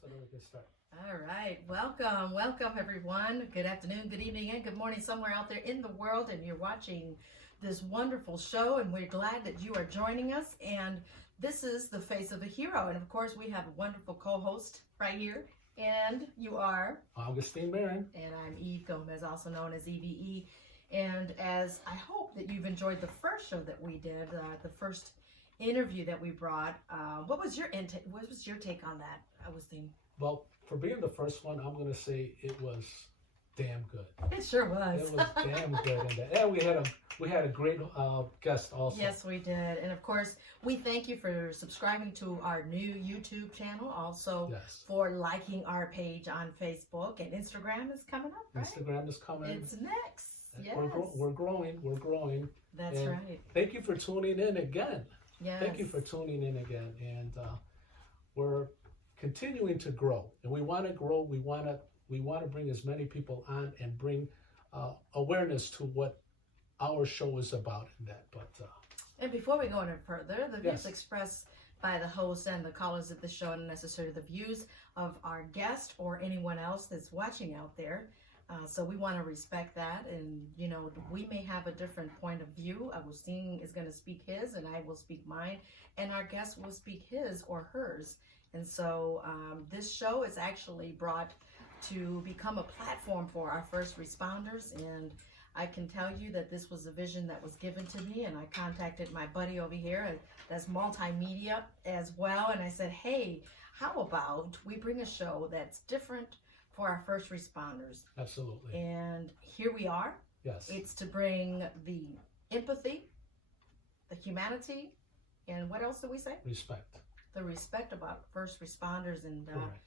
so then we can start. All right, welcome everyone. Good afternoon, good evening, and good morning somewhere out there in the world, and you're watching this wonderful show, and we're glad that you are joining us. And this is The Face of a Hero, and of course we have a wonderful co-host right here, and you are Augustine Barron. and I'm Eve Gomez, also known as EVE. And as I hope that you've enjoyed the first show that we did, the first interview that we brought. What was your take on that, Augustine? Well, for being the first one, I'm going to say it was damn good. It sure was. It was damn good. And we had a great guest also. Yes, we did. And of course, we thank you for subscribing to our new YouTube channel. Also, Yes. for liking our page on Facebook, and Instagram is coming up, right? Instagram is coming. It's next. Yes. We're growing. That's And right. Thank you for tuning in again. Yes. Thank you for tuning in again. And we're continuing to grow. And we want to grow. We want to bring as many people on and bring awareness to what our show is about in that. But And before we go any further, the views Yes. expressed by the host and the callers of the show are not necessarily the views of our guest or anyone else that's watching out there. So we want to respect that, and we may have a different point of view. Agustin is going to speak his, and I will speak mine, and our guest will speak his or hers. And so this show is actually brought to become a platform for our first responders, and I can tell you that this was a vision that was given to me, and I contacted my buddy over here that's multimedia as well, and I said, hey, how about we bring a show that's different for our first responders? absolutely. And here we are. Yes. It's to bring the empathy, the humanity, and what else do we say? Respect. The respect about first responders. And Correct.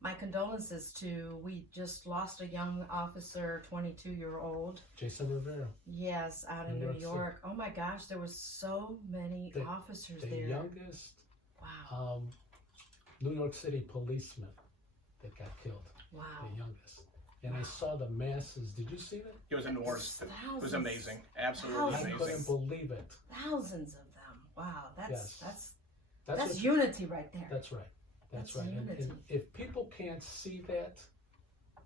my condolences we just lost a young officer, 22-year-old. Jason Rivera. Yes, out in New New York York. Oh my gosh, there was so many officers The there. youngest Wow. New York City policeman that got killed. Wow. The youngest. And I saw the masses. Did you see that? It was enormous. It Thousands. was amazing. Absolutely I Thousands. couldn't amazing. believe it. Thousands of them. Wow. That's Yes. that's what- unity right there. That's right. That's That's right. And unity. if people can't see that,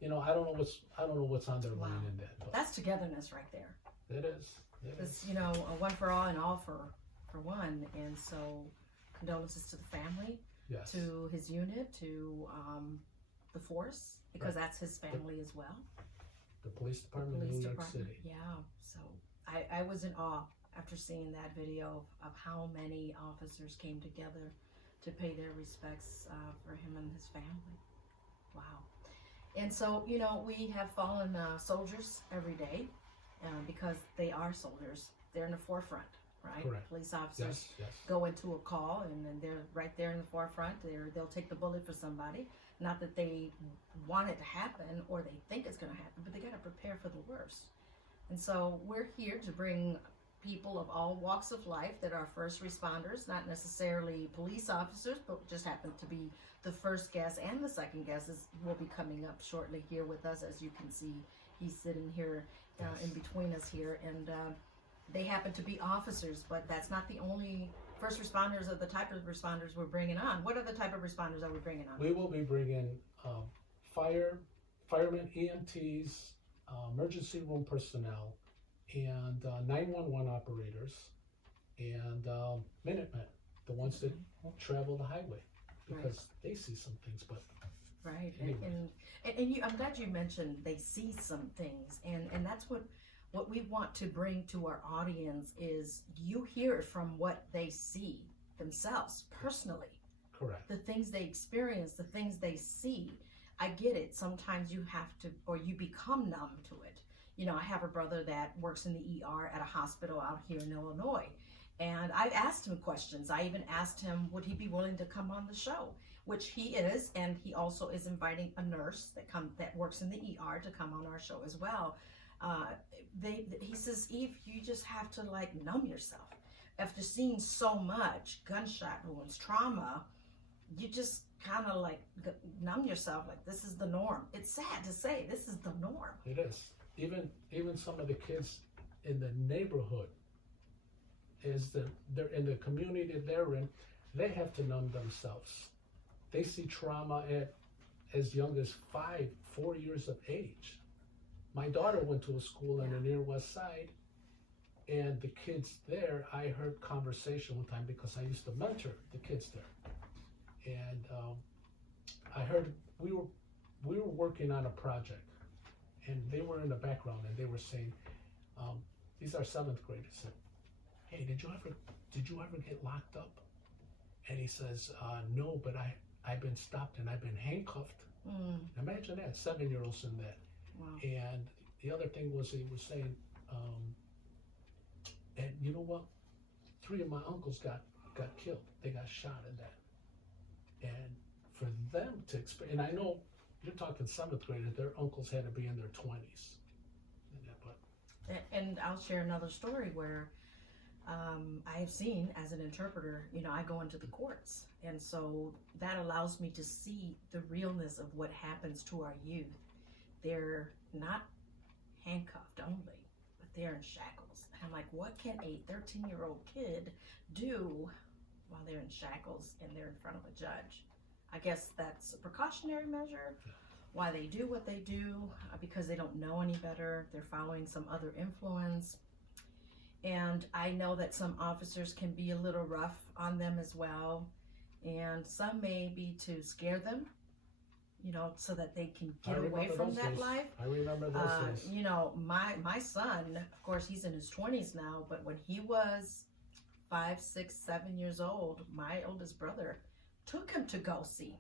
I don't know what's on their Wow. mind in that. But That's togetherness right there. it is. It It's is. a one for all and all for one. And so condolences to the family, Yes. to his unit, to the force, because Right. that's his family as well. The police department Police of New York department. City. Yeah. So I was in awe after seeing that video of how many officers came together to pay their respects for him and his family. Wow. And so, we have fallen soldiers every day because they are soldiers. They're in the forefront, right? Correct. Police officers Yes. Yes. go into a call, and then they're right there in the forefront. They'll take the bullet for somebody. Not that they want it to happen or they think it's going to happen, but they got to prepare for the worst. And so we're here to bring people of all walks of life that are first responders, not necessarily police officers, but just happen to be the first guest, and the second guest will be coming up shortly here with us. As you can see, he's sitting here Yes. in between us here, and they happen to be officers, but that's not the only first responders of the type of responders we're bringing on. What other type of responders are we bringing on? We will be bringing firemen, EMTs, emergency room personnel, and 911 operators, and Minutemen, the ones that travel the highway, because they see some things. But Right, Anyway. and I'm glad you mentioned they see some things, and that's what we want to bring to our audience is you hear it from what they see themselves personally, correct. the things they experience, the things they see. I get it. Sometimes you have to, or you become numb to it. I have a brother that works in the ER at a hospital out here in Illinois, and I've asked him questions. I even asked him, would he be willing to come on the show? Which he is, and he also is inviting a nurse that works in the ER to come on our show as well. He says, Eve, you just have to numb yourself. After seeing so much gunshot wounds, trauma, you just kind of numb yourself. This is the norm. It's sad to say, this is the norm. It is. Even some of the kids in the neighborhood, they're in the community they're in, they have to numb themselves. They see trauma at as young as 4 years of age. My daughter went to a school in the near west side, and the kids there, I heard conversation one time because I used to mentor the kids there. And I heard we were working on a project, and they were in the background, and they were saying, these are seventh graders, said, hey, did you ever get locked up? And he says, no, but I've been stopped and I've been handcuffed. Imagine that, 7-year-olds in that. Wow. And the other thing was he was saying, and you know what? 3 of my uncles got killed. They got shot in that. And for them to experience, and I know you're talking 7th graders, their uncles had to be in their 20s. And I'll share another story where I have seen as an interpreter, I go into the courts. And so that allows me to see the realness of what happens to our youth. They're not handcuffed only, but they're in shackles. And I'm like, what can a 13-year-old kid do while they're in shackles and they're in front of a judge? I guess that's a precautionary measure. Why they do what they do, because they don't know any better. They're following some other influence. And I know that some officers can be a little rough on them as well. And some may be to scare them, so that they can get away from that life. I remember those days. My son, of course, he's in his 20s now, but when he was 5, 6, 7 years old, my oldest brother took him to go see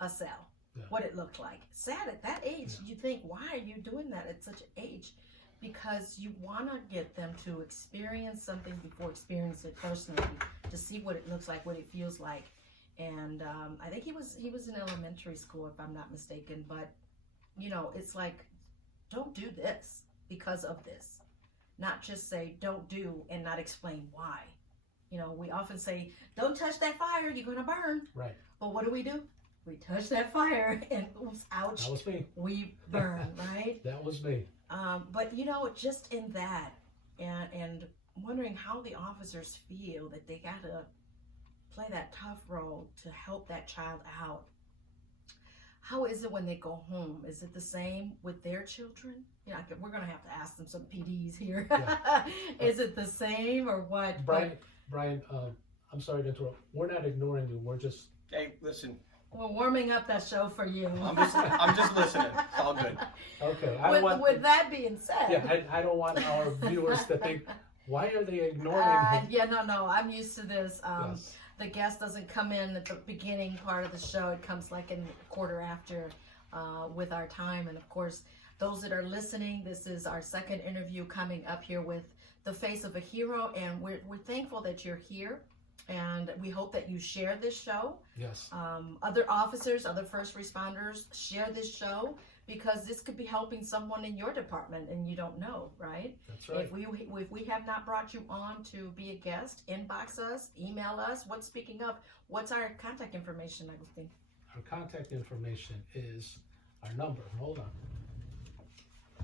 a cell. Yeah. What it looked like. Sad at that age. You think, why are you doing that at such an age? Because you want to get them to experience something before experiencing it personally, to see what it looks like, what it feels like. And I think he was in elementary school, if I'm not mistaken. But it's like, don't do this because of this. Not just say don't do and not explain why. We often say, don't touch that fire, you're gonna burn. Right. But what do? We touch that fire and oops, ouch. That was me. We burn, right? That was me. But just in that, and wondering how the officers feel that they gotta play that tough role to help that child out. How is it when they go home? Is it the same with their children? We're gonna have to ask them some PDs here. Yeah. Is it the same or what? Brian, I'm sorry to interrupt. We're not ignoring you. We're just. Hey, listen. We're warming up that show for you. I'm just listening. It's all good. Okay. With that being said. Yeah, I don't want our viewers to think, why are they ignoring him? Yeah, no. I'm used to this. Yes. The guest doesn't come in at the beginning part of the show. It comes like in a quarter after with our time. And of course, those that are listening, this is our second interview coming up here with the face of a hero. And we're thankful that you're here. And we hope that you share this show. Yes. Other officers, other first responders, share this show because this could be helping someone in your department and you don't know, right? That's right. If we have not brought you on to be a guest, inbox us, email us. Speaking of, what's our contact information, Agustin? Our contact information is our number. Hold on.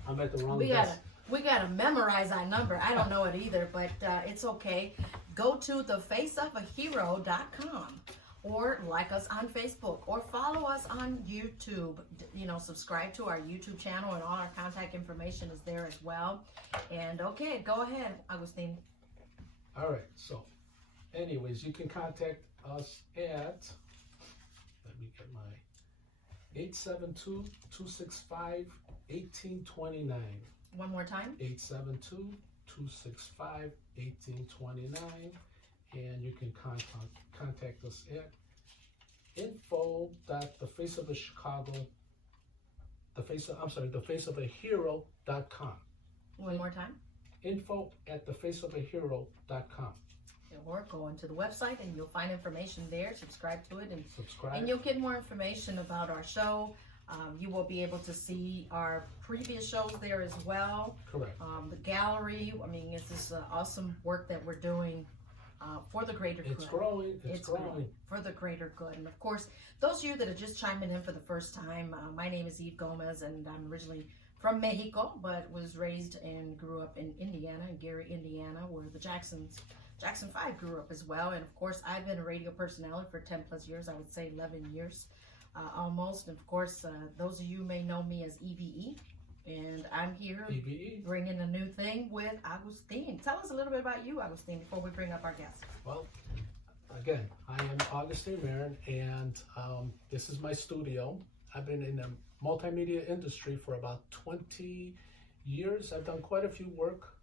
I'm at the wrong desk. We gotta memorize our number. I don't know it either, but it's okay. Go to thefaceofahero.com or like us on Facebook or follow us on YouTube. Subscribe to our YouTube channel and all our contact information is there as well. And okay, go ahead, Agustin. All right. So, anyways, you can contact us at. Let me get my 872-265-1829. One more time. 872-265-1829, and you can contact us at thefaceofahero.com. One more time. info@thefaceofahero.com. Or go into the website and you'll find information there. Subscribe to it, and subscribe. You'll get more information about our show. You will be able to see our previous shows there as well. Correct. The gallery. It's this awesome work that we're doing for the greater good. It's growing. It's growing. For the greater good. And of course, those of you that are just chiming in for the first time, my name is Eve Gomez, and I'm originally from Mexico, but was raised and grew up in Indiana, in Gary, Indiana, where the Jackson 5 grew up as well. And of course, I've been a radio personality for 10 plus years. I would say 11 years. almost. And of course, those of you may know me as EVE, and I'm here EBE. bringing a new thing with Agustin. Tell us a little bit about you, Agustin, before we bring up our guest. Well, again, I am Augustine Marin, and this is my studio. I've been in the multimedia industry for about 20 years. I've done quite a few work.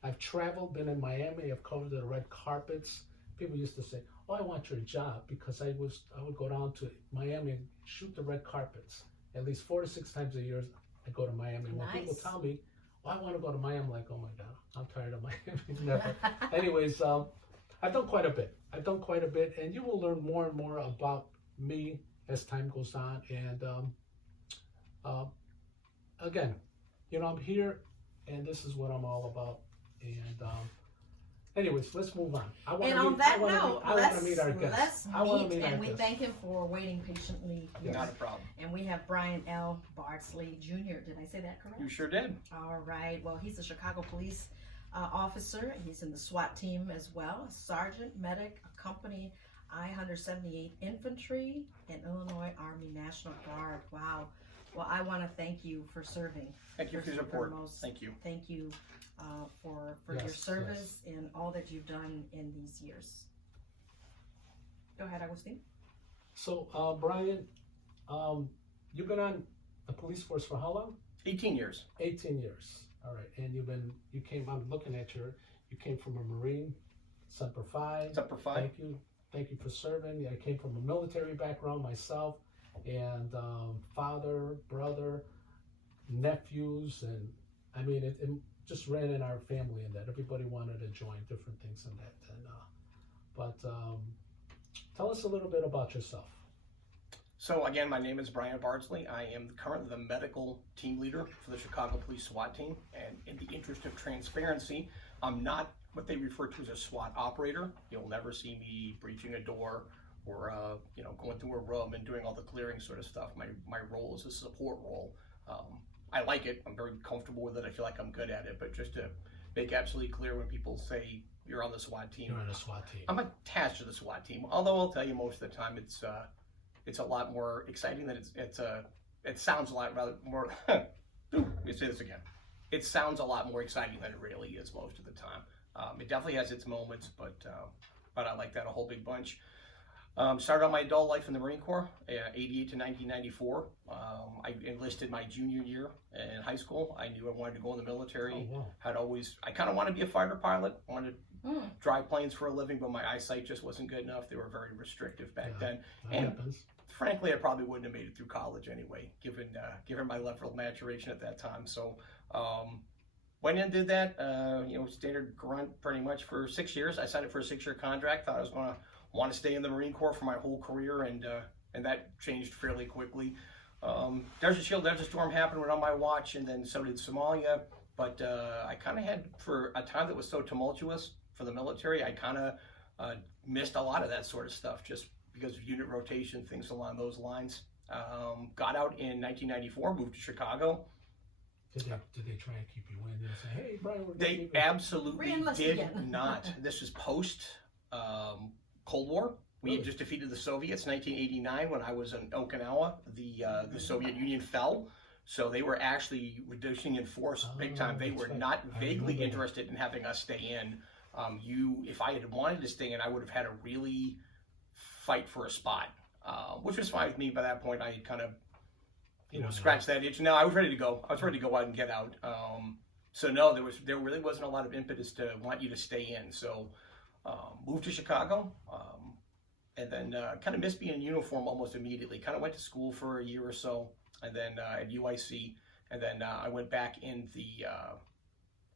I've traveled, been in Miami. I've covered the red carpets. People used to say, "Oh, I want your job," because I would go down to Miami and shoot the red carpets. At least 4 to 6 times a year, I go to Miami. When people Nice. tell me, "Oh, I want to go to Miami," I'm like, "Oh my God, I'm tired of Miami." Never. Anyways, I've done quite a bit. And you will learn more and more about me as time goes on. And again, I'm here, and this is what I'm all about. And anyways, let's move on. I want And to on meet, that I wanna note, meet, I want to meet our let's guests. I want to meet, meet our and we guests. thank him for waiting patiently. Yes. Not a problem. And we have Brian L. Bardsley Jr. Did I say that correct? You sure did. All right. Well, he's a Chicago police officer. He's in the SWAT team as well. Sergeant, medic, company I-178 Infantry, and Illinois Army National Guard. Wow. Well, I want to thank you for serving. Thank you for your First and support. foremost, Thank you. Thank you for your Yes, service and all that you've done in these years. Go ahead, Agustin. So, Brian, you've been on the police force for how long? 18 years. 18 years. All right. And I'm looking at you came from a Marine, Semper Fi. It's up for 5. Thank you. Thank you for serving. I came from a military background myself, and father, brother, nephews, and I mean, it just ran in our family in that everybody wanted to join different things in that. And but tell us a little bit about yourself. So again, my name is Brian Bardsley. I am currently the medical team leader for the Chicago Police SWAT team. And in the interest of transparency, I'm not what they refer to as a SWAT operator. You'll never see me breaching a door or going through a room and doing all the clearing sort of stuff. My role is a support role. I like it. I'm very comfortable with it. I feel like I'm good at it. But just to make absolutely clear, when people say you're on the SWAT team, You're on a SWAT team. I'm attached to the SWAT team. Although I'll tell you, most of the time it's a lot more exciting than it sounds a lot rather more. Let me say this again. It sounds a lot more exciting than it really is most of the time. It definitely has its moments, but I like that a whole big bunch. Started out my adult life in the Marine Corps, 88 to 1994. I enlisted my junior year in high school. I knew I wanted to go in the military. Oh, wow. I kind of wanted to be a fighter pilot. I wanted to drive planes for a living, but my eyesight just wasn't good enough. They were very restrictive back then. That And happens. frankly, I probably wouldn't have made it through college anyway, given my level of maturation at that time. So went in and did that, standard grunt pretty much for 6 years. I signed up for a 6-year contract. Thought I was going to want to stay in the Marine Corps for my whole career, and that changed fairly quickly. Desert Storm happened on my watch, and then so did Somalia. But I kind of had, for a time that was so tumultuous for the military, I kind of missed a lot of that sort of stuff just because of unit rotation, things along those lines. Got out in 1994, moved to Chicago. Did they try and keep you in and say, "Hey, Brian, we're gonna They keep you-" absolutely Re-enlist did again. not. This is post Cold War. We had Really? just defeated the Soviets. 1989, when I was in Okinawa, the Soviet Union fell. So they were actually reducing in force big time. They that's were right. not I vaguely remember that. interested in having us stay in. If I had wanted to stay in, I would have had to really fight for a spot, which was fine with me. By that point, I had kind of, scratched that itch. No, I was ready to go. I was ready to go out and get out. So no, there really wasn't a lot of impetus to want you to stay in. So moved to Chicago, and then kind of missed being in uniform almost immediately. Kind of went to school for a year or so, and then at UIC, and then I went back in the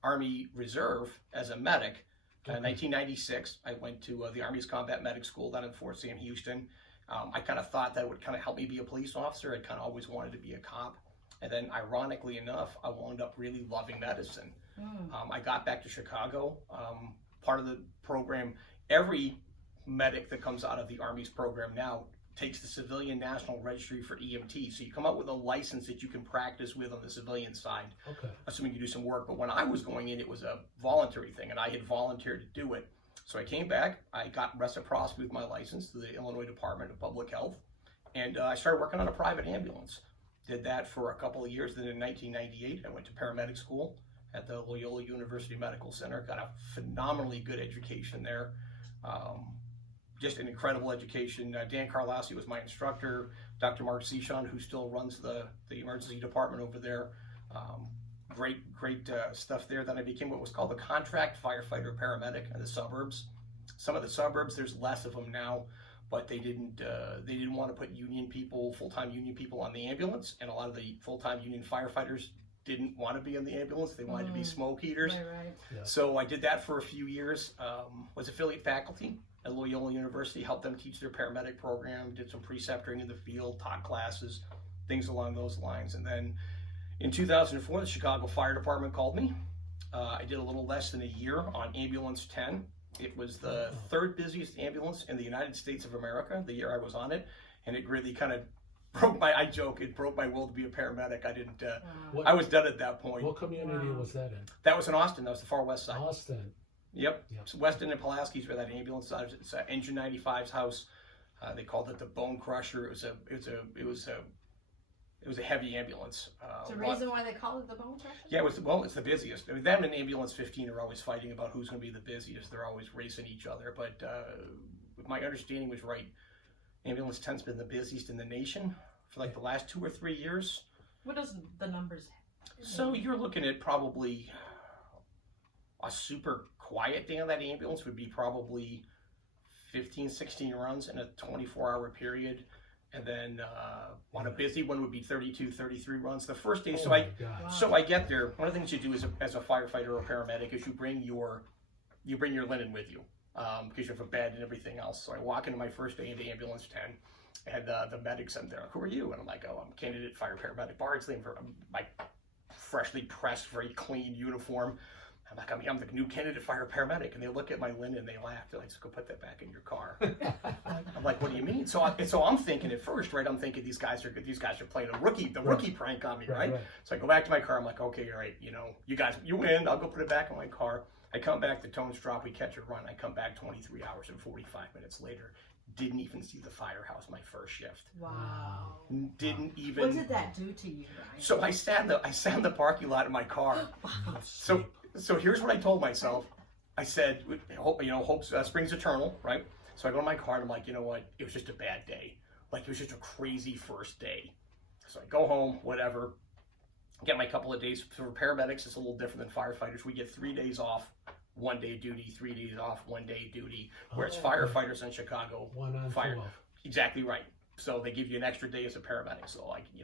Army Reserve as a medic. In 1996, I went to the Army's Combat Medic School down in Fort Sam, Houston. I kind of thought that would kind of help me be a police officer. I kind of always wanted to be a cop. And then, ironically enough, I wound up really loving medicine. I got back to Chicago. Part of the program, every medic that comes out of the Army's program now takes the Civilian National Registry for EMT. So you come out with a license that you can practice with on the civilian side, Okay. assuming you do some work. But when I was going in, it was a voluntary thing, and I had volunteered to do it. So I came back, I got reciprocity with my license to the Illinois Department of Public Health, And I started working on a private ambulance. Did that for a couple of years. Then in 1998, I went to paramedic school at the Loyola University Medical Center. Got a phenomenally good education there. Just an incredible education. Dan Carlassi was my instructor. Dr. Mark Sechon, who still runs the emergency department over there. Great stuff there. Then I became what was called a contract firefighter paramedic in the suburbs. Some of the suburbs, there's less of them now, but they didn't want to put full-time union people on the ambulance, and a lot of the full-time union firefighters didn't want to be in the ambulance. They wanted to be smoke heaters. Right. Yeah. So I did that for a few years. Was affiliate faculty at Loyola University, helped them teach their paramedic program, did some preceptoring in the field, taught classes, things along those lines. And then in 2004, the Chicago Fire Department called me. I did a little less than a year on Ambulance 10. It was the third busiest ambulance in the United States of America the year I was on it, and it really kind of it broke my will to be a paramedic. I was done at that point. What community was that in? That was in Austin. That was the far west side. Austin. Yep. So Weston and Pulaski's where that ambulance is. It's Engine 95's house. They called it the Bone Crusher. It was a heavy ambulance. The reason why they call it the Bone Crusher? Yeah, it's the busiest. I mean, them and Ambulance 15 are always fighting about who's going to be the busiest. They're always racing each other. But if my understanding was right, Ambulance 10's been the busiest in the nation for like the last 2 or 3 years. What does the numbers? So you're looking at probably a super quiet day on that ambulance would be probably 15, 16 runs in a 24-hour period. And then on a busy one would be 32, 33 runs the first day. So I get there. One of the things you do as a firefighter or paramedic is you bring your linen with you because you have a bed and everything else. So I walk into my first day into Ambulance 10, and the medics in there, who are you? And I'm like, oh, I'm candidate fire paramedic Bardsley. I'm my freshly pressed, very clean uniform. I'm like, I'm the new candidate fire paramedic, and they look at my linen and they laugh. They're like, just go put that back in your car. I'm like, what do you mean? So I'm thinking at first, right? I'm thinking these guys are playing the rookie prank on me, right? So I go back to my car. I'm like, okay, all right, you win. I'll go put it back in my car. I come back, the tones drop, we catch a run. I come back 23 hours and 45 minutes later. Didn't even see the firehouse my first shift. Wow. Didn't even. What did that do to you, Ryan? So I sat in the parking lot in my car. So here's what I told myself. I said, hope springs eternal, right? So I go to my car and I'm like, you know what? It was just a bad day. Like, it was just a crazy first day. So I go home, whatever. Get my couple of days. For paramedics, it's a little different than firefighters. We get 3 days off, 1 day duty, 3 days off, 1 day duty. Whereas firefighters in Chicago, 1 on, 2 off. Exactly right. So they give you an extra day as a paramedic. So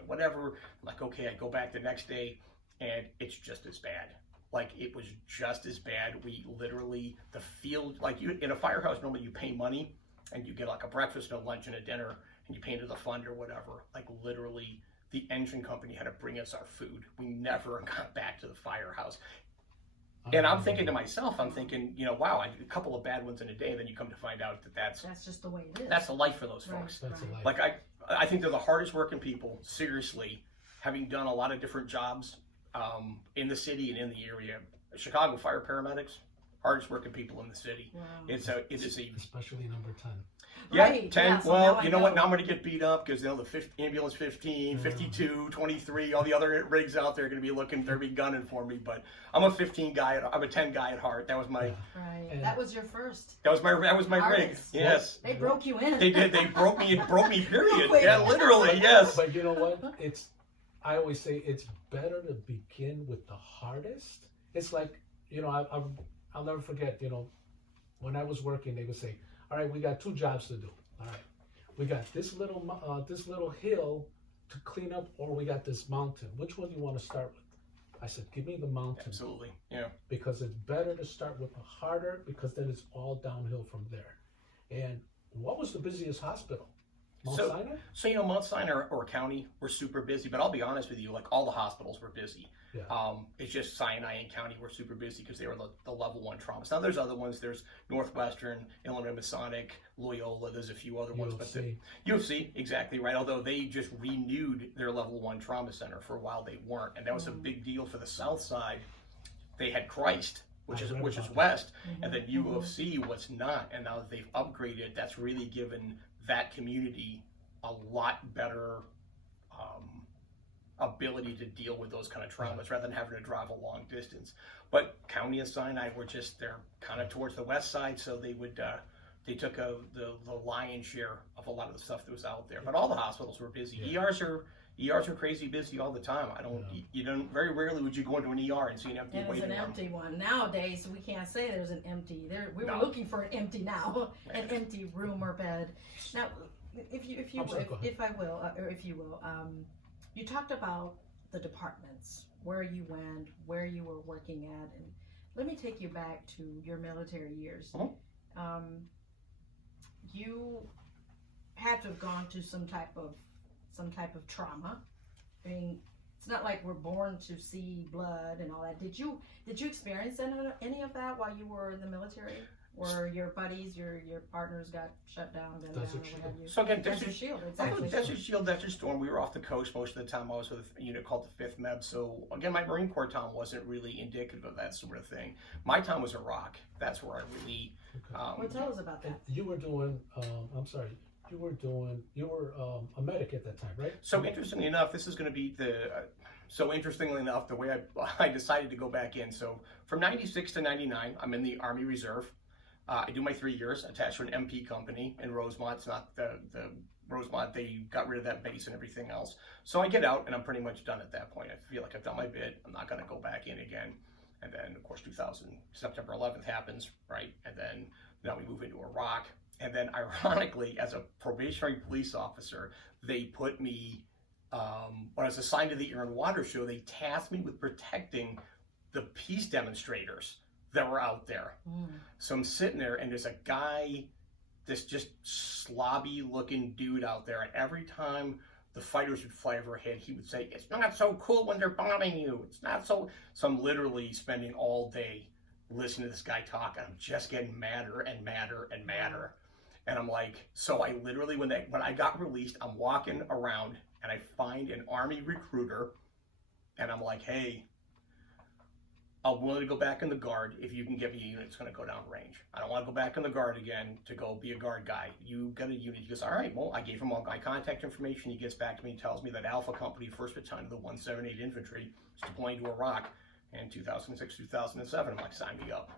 whatever. I'm like, okay, I go back the next day and it's just as bad. Like, it was just as bad. We literally, the field, like in a firehouse, normally you pay money and you get like a breakfast, a lunch, and a dinner, and you pay into the fund or whatever. Like, literally, the engine company had to bring us our food. We never got back to the firehouse. And I'm thinking to myself, wow, I did a couple of bad ones in a day, and then you come to find out that's just the way it is. That's the life for those folks. That's a life. Like, I think they're the hardest working people, seriously, having done a lot of different jobs in the city and in the area. Chicago fire paramedics, hardest working people in the city. Wow. It is a especially number 10. Yeah, Right, 10. yeah, so Well, now you know what? Now I'm going to get beat up because the ambulance 15, 52, 23, all the other rigs out there are going to be looking, they're going to be gunning for me. But I'm a 15 guy. I'm a 10 guy at heart. That was my. Right. And that was your first. That was my rig. Artist. Yes. They broke you in. They did. They broke me. Period. Quick. Yeah, literally. Yes. But you know what? I always say it's better to begin with the hardest. It's like, I'll never forget, when I was working, they would say, all right, we got 2 jobs to do. All right, we got this little hill to clean up, or we got this mountain. Which one do you want to start with? I said, give me the mountain. Absolutely. Yeah. Because it's better to start with the harder, because then it's all downhill from there. And what was the busiest hospital? Mount Sinai? So Mount Sinai or county were super busy, but I'll be honest with you, like, all the hospitals were busy. Yeah. It's just Sinai and county were super busy because they were the level 1 traumas. Now there's other ones. There's Northwestern, Illinois Masonic, Loyola. There's a few other ones, but UFC, exactly right. Although they just renewed their level 1 trauma center. For a while they weren't, and that was a big deal for the South Side. They had Christ, which is west, and then UFC was not. And now that they've upgraded, that's really given that community a lot better ability to deal with those kind of traumas rather than having to drive a long distance. But County and Sinai were just, they're kind of towards the west side, so they would they took the lion's share of a lot of the stuff that was out there. But all the hospitals were busy. ERs are crazy busy all the time. You don't, very rarely would you go into an ER and see an empty waiting room. And it's an empty one. Nowadays, we can't say there's an empty. We were looking for an empty now, an empty room or bed. Now, if you will, you talked about the departments, where you went, where you were working at, and let me take you back to your military years. You had to have gone to some type of trauma. I mean, it's not like we're born to see blood and all that. Did you experience any of that while you were in the military? Or your buddies, your partners got shut down, or what have you? So again, Desert Shield, exactly. Desert Shield, Desert Storm. We were off the coast most of the time. I was with a unit called the 5th MEB. So again, my Marine Corps time wasn't really indicative of that sort of thing. My time was Iraq. That's where I really. Well, tell us about that. You were doing. You were a medic at that time, right? So interestingly enough, this is going to be so interestingly enough, the way I decided to go back in. So from 96 to 99, I'm in the Army Reserve. I do my 3 years attached to an MP company in Rosemont. It's not the Rosemont. They got rid of that base and everything else. So I get out and I'm pretty much done at that point. I feel like I've done my bit. I'm not going to go back in again. And then of course September 11th happens, right? And then now we move into Iraq. And then ironically, as a probationary police officer, they put me, when I was assigned to the Air and Water Show, they tasked me with protecting the peace demonstrators that were out there. So I'm sitting there and there's a guy, this just slobby looking dude out there, and every time the fighters would fly overhead, he would say, "It's not so cool when they're bombing you. It's not so." So I'm literally spending all day listening to this guy talk, and I'm just getting madder and madder and madder. And I'm like, so I literally, when I got released, I'm walking around and I find an Army recruiter, and I'm like, "Hey, I'm willing to go back in the Guard if you can get me a unit that's going to go down range. I don't want to go back in the Guard again to go be a Guard guy. You got a unit." He goes, "All right." Well, I gave him all my contact information. He gets back to me and tells me that Alpha Company, 1st Battalion of the 178 Infantry, is deploying to Iraq in 2006, 2007. I'm like, sign me up.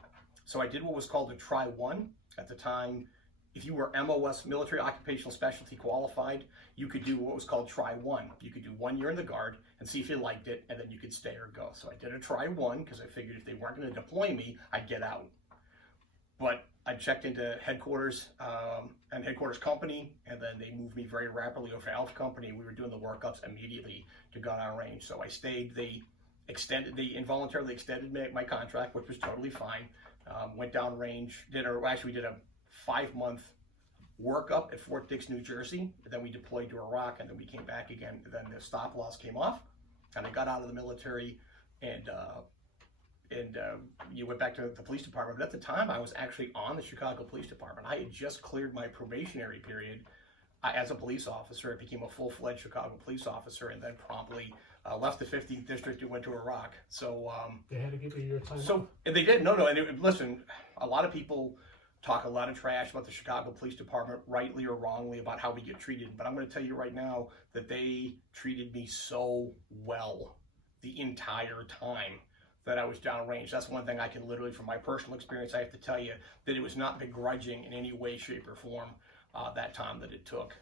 So I did what was called a Try-1 at the time. If you were MOS, Military Occupational Specialty qualified, you could do what was called Try-1. You could do 1 year in the Guard and see if you liked it, and then you could stay or go. So I did a Try-1 because I figured if they weren't going to deploy me, I'd get out. But I checked into headquarters and headquarters company, and then they moved me very rapidly over to Alpha Company. We were doing the workups immediately to go down range. So I stayed. They involuntarily extended my contract, which was totally fine. Went down range. We did a 5-month workup at Fort Dix, New Jersey. Then we deployed to Iraq, and then we came back again. Then the stop loss came off, and I got out of the military, and you went back to the police department. But at the time, I was actually on the Chicago Police Department. I had just cleared my probationary period as a police officer. I became a full-fledged Chicago police officer, and then promptly left the 15th District and went to Iraq. So they had to give you your time. So and they did. No. And listen, a lot of people talk a lot of trash about the Chicago Police Department, rightly or wrongly, about how we get treated. But I'm going to tell you right now that they treated me so well the entire time that I was downrange. That's one thing I can literally, from my personal experience, I have to tell you that it was not begrudging in any way, shape, or form that time that it took.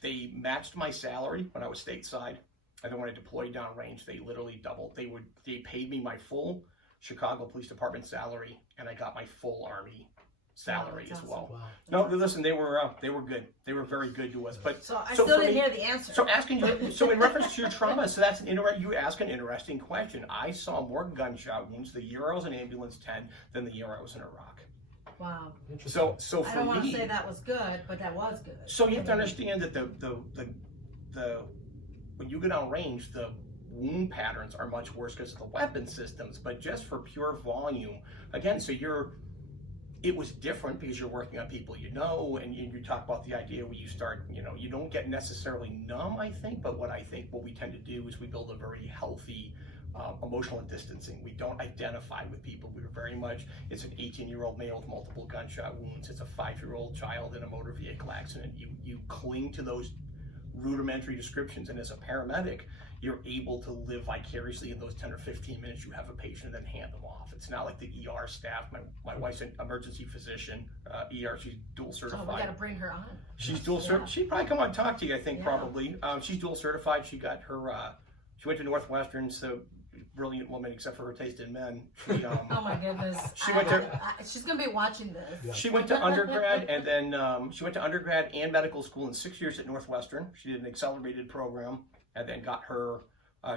They matched my salary when I was stateside, and then when I deployed downrange, they literally doubled. They paid me my full Chicago Police Department salary, and I got my full Army salary as well. Wow. No, listen, they were good. They were very good to us. But so I still didn't hear the answer. So so in reference to your trauma, so that's you ask an interesting question. I saw more gunshot wounds the year I was in Ambulance 10 than the year I was in Iraq. Wow. So for I don't want to say that was good, but that was good. So you have to understand that the when you go down range, the wound patterns are much worse because of the weapon systems. But just for pure volume, again, so it was different because you're working on people you know, and you talk about the idea where you start, you don't get necessarily numb, I think, but what we tend to do is we build a very healthy emotional distancing. We don't identify with people. We're very much, it's an 18-year-old male with multiple gunshot wounds. It's a 5-year-old child in a motor vehicle accident. You cling to those rudimentary descriptions. And as a paramedic, you're able to live vicariously in those 10 or 15 minutes you have a patient and then hand them off. It's not like the ER staff. My wife's an emergency physician, ER, she's dual certified. Oh, we got to bring her on. She's dual certified. She'd probably come on and talk to you, I think, probably. She's dual certified. She got her, she went to Northwestern, so brilliant woman, except for her taste in men. She, oh my goodness. She's going to be watching this. Yeah. She went to undergrad and then she went to undergrad and medical school in 6 years at Northwestern. She did an accelerated program and then got her,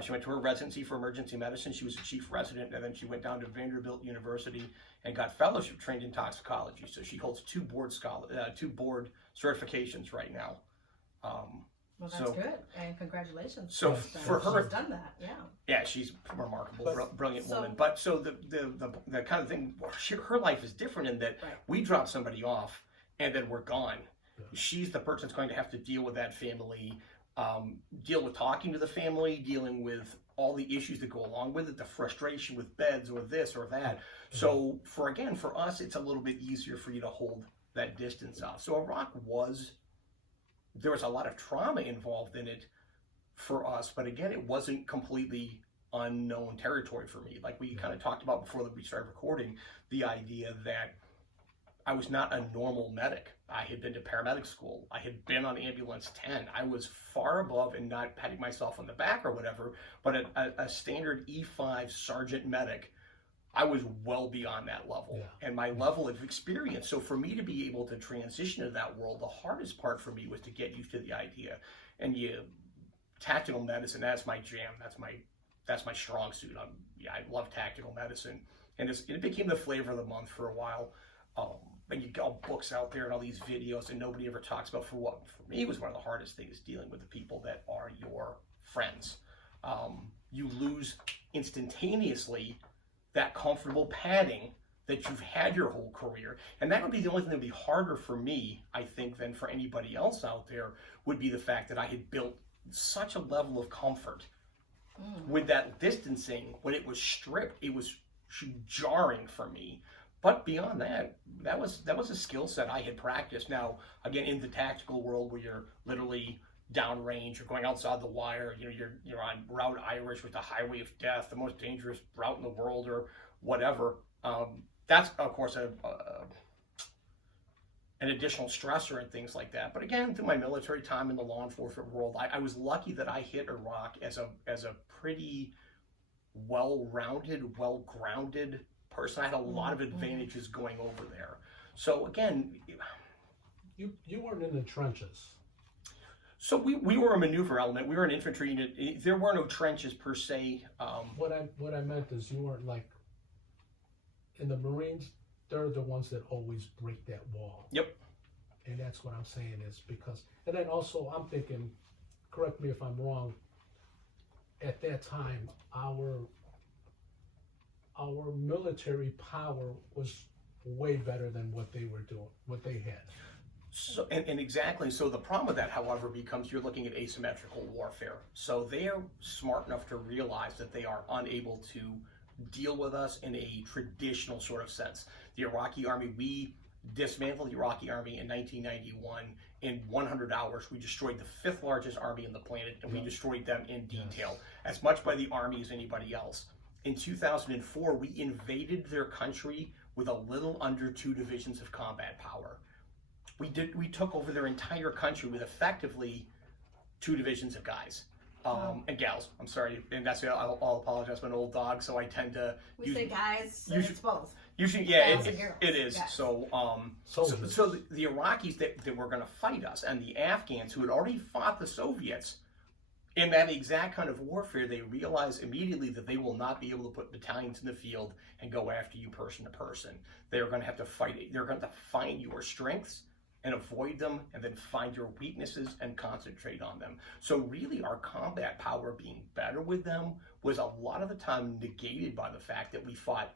she went to her residency for emergency medicine. She was a chief resident, and then she went down to Vanderbilt University and got fellowship trained in toxicology. So she holds two board certifications right now. Well, that's good, and congratulations. So for her, she's done that, yeah, she's remarkable, brilliant woman. But so the kind of thing, her life is different in that we drop somebody off and then we're gone. Yeah. She's the person that's going to have to deal with that family, deal with talking to the family, dealing with all the issues that go along with it, the frustration with beds or this or that. Mm-hmm. So for us, it's a little bit easier for you to hold that distance off. So Iraq there was a lot of trauma involved in it for us, but again, it wasn't completely unknown territory for me. Like we kind of talked about before we started recording, the idea that I was not a normal medic. I had been to paramedic school. I had been on ambulance 10. I was far above, and not patting myself on the back or whatever, but a standard E5 sergeant medic. I was well beyond that level and my level of experience. So for me to be able to transition to that world, the hardest part for me was to get used to the idea. And tactical medicine, that's my jam. That's my strong suit. I love tactical medicine. And it became the flavor of the month for a while. And you got books out there and all these videos, and nobody ever talks about for me was one of the hardest things, dealing with the people that are your friends. You lose instantaneously that comfortable padding that you've had your whole career. And that would be the only thing that would be harder for me, I think, than for anybody else out there, would be the fact that I had built such a level of comfort with that distancing. When it was stripped, it was jarring for me. But beyond that, that was a skill set I had practiced. Now, again, in the tactical world where you're literally downrange, you're going outside the wire, you're on Route Irish with the highway of death, the most dangerous route in the world or whatever. That's, of course, an additional stressor and things like that. But again, through my military time in the law enforcement world, I was lucky that I hit Iraq as a pretty well-rounded, well-grounded person. I had a lot of advantages going over there. So again, you weren't in the trenches. So we were a maneuver element. We were an infantry unit. There were no trenches per se. What I meant is you weren't like in the Marines. They're the ones that always break that wall. Yep. And that's what I'm saying is because. And then also I'm thinking, correct me if I'm wrong. At that time, our military power was way better than what they were doing, what they had. So, and exactly. So the problem with that, however, becomes you're looking at asymmetrical warfare. So they're smart enough to realize that they are unable to deal with us in a traditional sort of sense. The Iraqi army, we dismantled the Iraqi army in 1991. In 100 hours, we destroyed the 5th largest army on the planet, and we destroyed them in detail, as much by the army as anybody else. In 2004, we invaded their country with a little under 2 divisions of combat power. We took over their entire country with effectively 2 divisions of guys and gals. I'm sorry, and that's I'll apologize. I'm an old dog, so I tend to say guys. It's both. Usually, yeah, it is. Yes. So the Iraqis that were going to fight us, and the Afghans who had already fought the Soviets in that exact kind of warfare, they realize immediately that they will not be able to put battalions in the field and go after you person to person. They're going to have to fight. They're going to find your strengths and avoid them, and then find your weaknesses and concentrate on them. So really our combat power being better with them was a lot of the time negated by the fact that we fought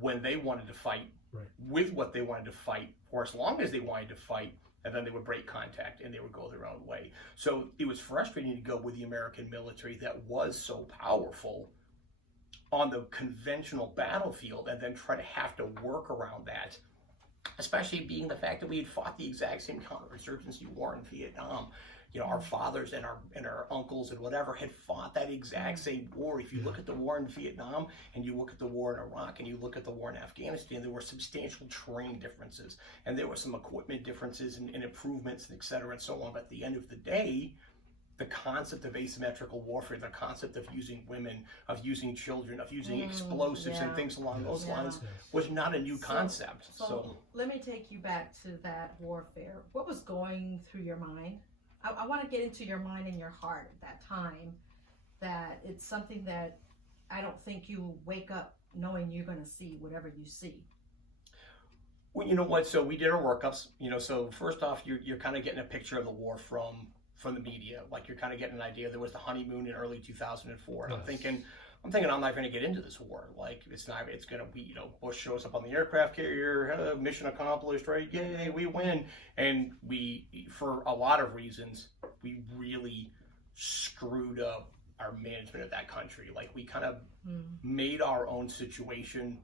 when they wanted to fight, with what they wanted to fight, for as long as they wanted to fight, and then they would break contact and they would go their own way. So it was frustrating to go with the American military that was so powerful on the conventional battlefield and then try to have to work around that especially being the fact that we had fought the exact same counterinsurgency war in Vietnam. You know, our fathers and our uncles and whatever had fought that exact same war. If you look at the war in Vietnam and you look at the war in Iraq and you look at the war in Afghanistan, there were substantial terrain differences and there were some equipment differences and improvements, and et cetera, and so on. But at the end of the day, the concept of asymmetrical warfare, the concept of using women, of using children, of using explosives and things along those lines was not a new concept. So let me take you back to that warfare. What was going through your mind? I want to get into your mind and your heart at that time, that it's something that I don't think you wake up knowing you're going to see whatever you see. Well, you know what? So we did our workups. You know, so first off, you're kind of getting a picture of the war from the media. Like, you're kind of getting an idea. There was the honeymoon in early 2004, and I'm thinking I'm not going to get into this war. Like, it's going to be, you know, Bush shows up on the aircraft carrier, mission accomplished, right? Yay, we win. And we, for a lot of reasons, we really screwed up our management of that country. Like, we kind of made our own situation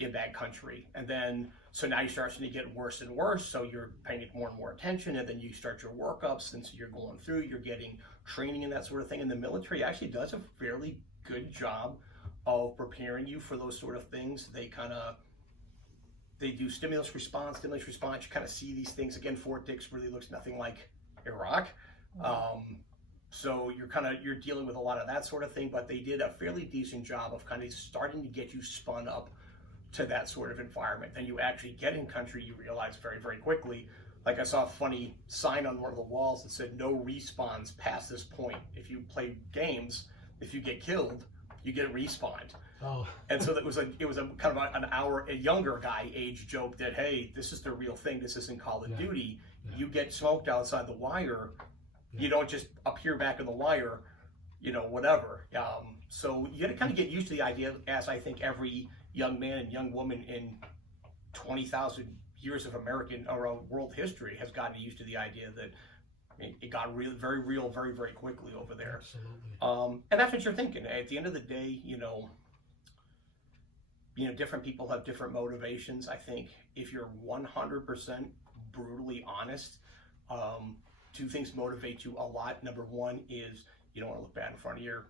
in that country. And then, so now you start seeing it get worse and worse. So you're paying more and more attention, and then you start your workups. And so you're going through, you're getting training and that sort of thing. And the military actually does a fairly good job of preparing you for those sort of things. They do stimulus response. You kind of see these things. Again, Fort Dix really looks nothing like Iraq. So you're dealing with a lot of that sort of thing, but they did a fairly decent job of kind of starting to get you spun up to that sort of environment. Then you actually get in country, you realize very, very quickly. Like, I saw a funny sign on one of the walls that said no respawns past this point. If you play games, if you get killed, you get respawned. Oh. And so it was a kind of a younger guy age joke that, hey, this is the real thing. This isn't Call of Duty. Yeah. You get smoked outside the wire. Yeah. You don't just appear back in the wire, you know, whatever. So you got to kind of get used to the idea, as I think every young man and young woman in 20,000 years of American or world history has gotten used to the idea that it got very real, very, very quickly over there. Absolutely. And that's what you're thinking. At the end of the day, you know, different people have different motivations. I think if you're 100% brutally honest, two things motivate you a lot. Number one is you don't want to look bad in front of your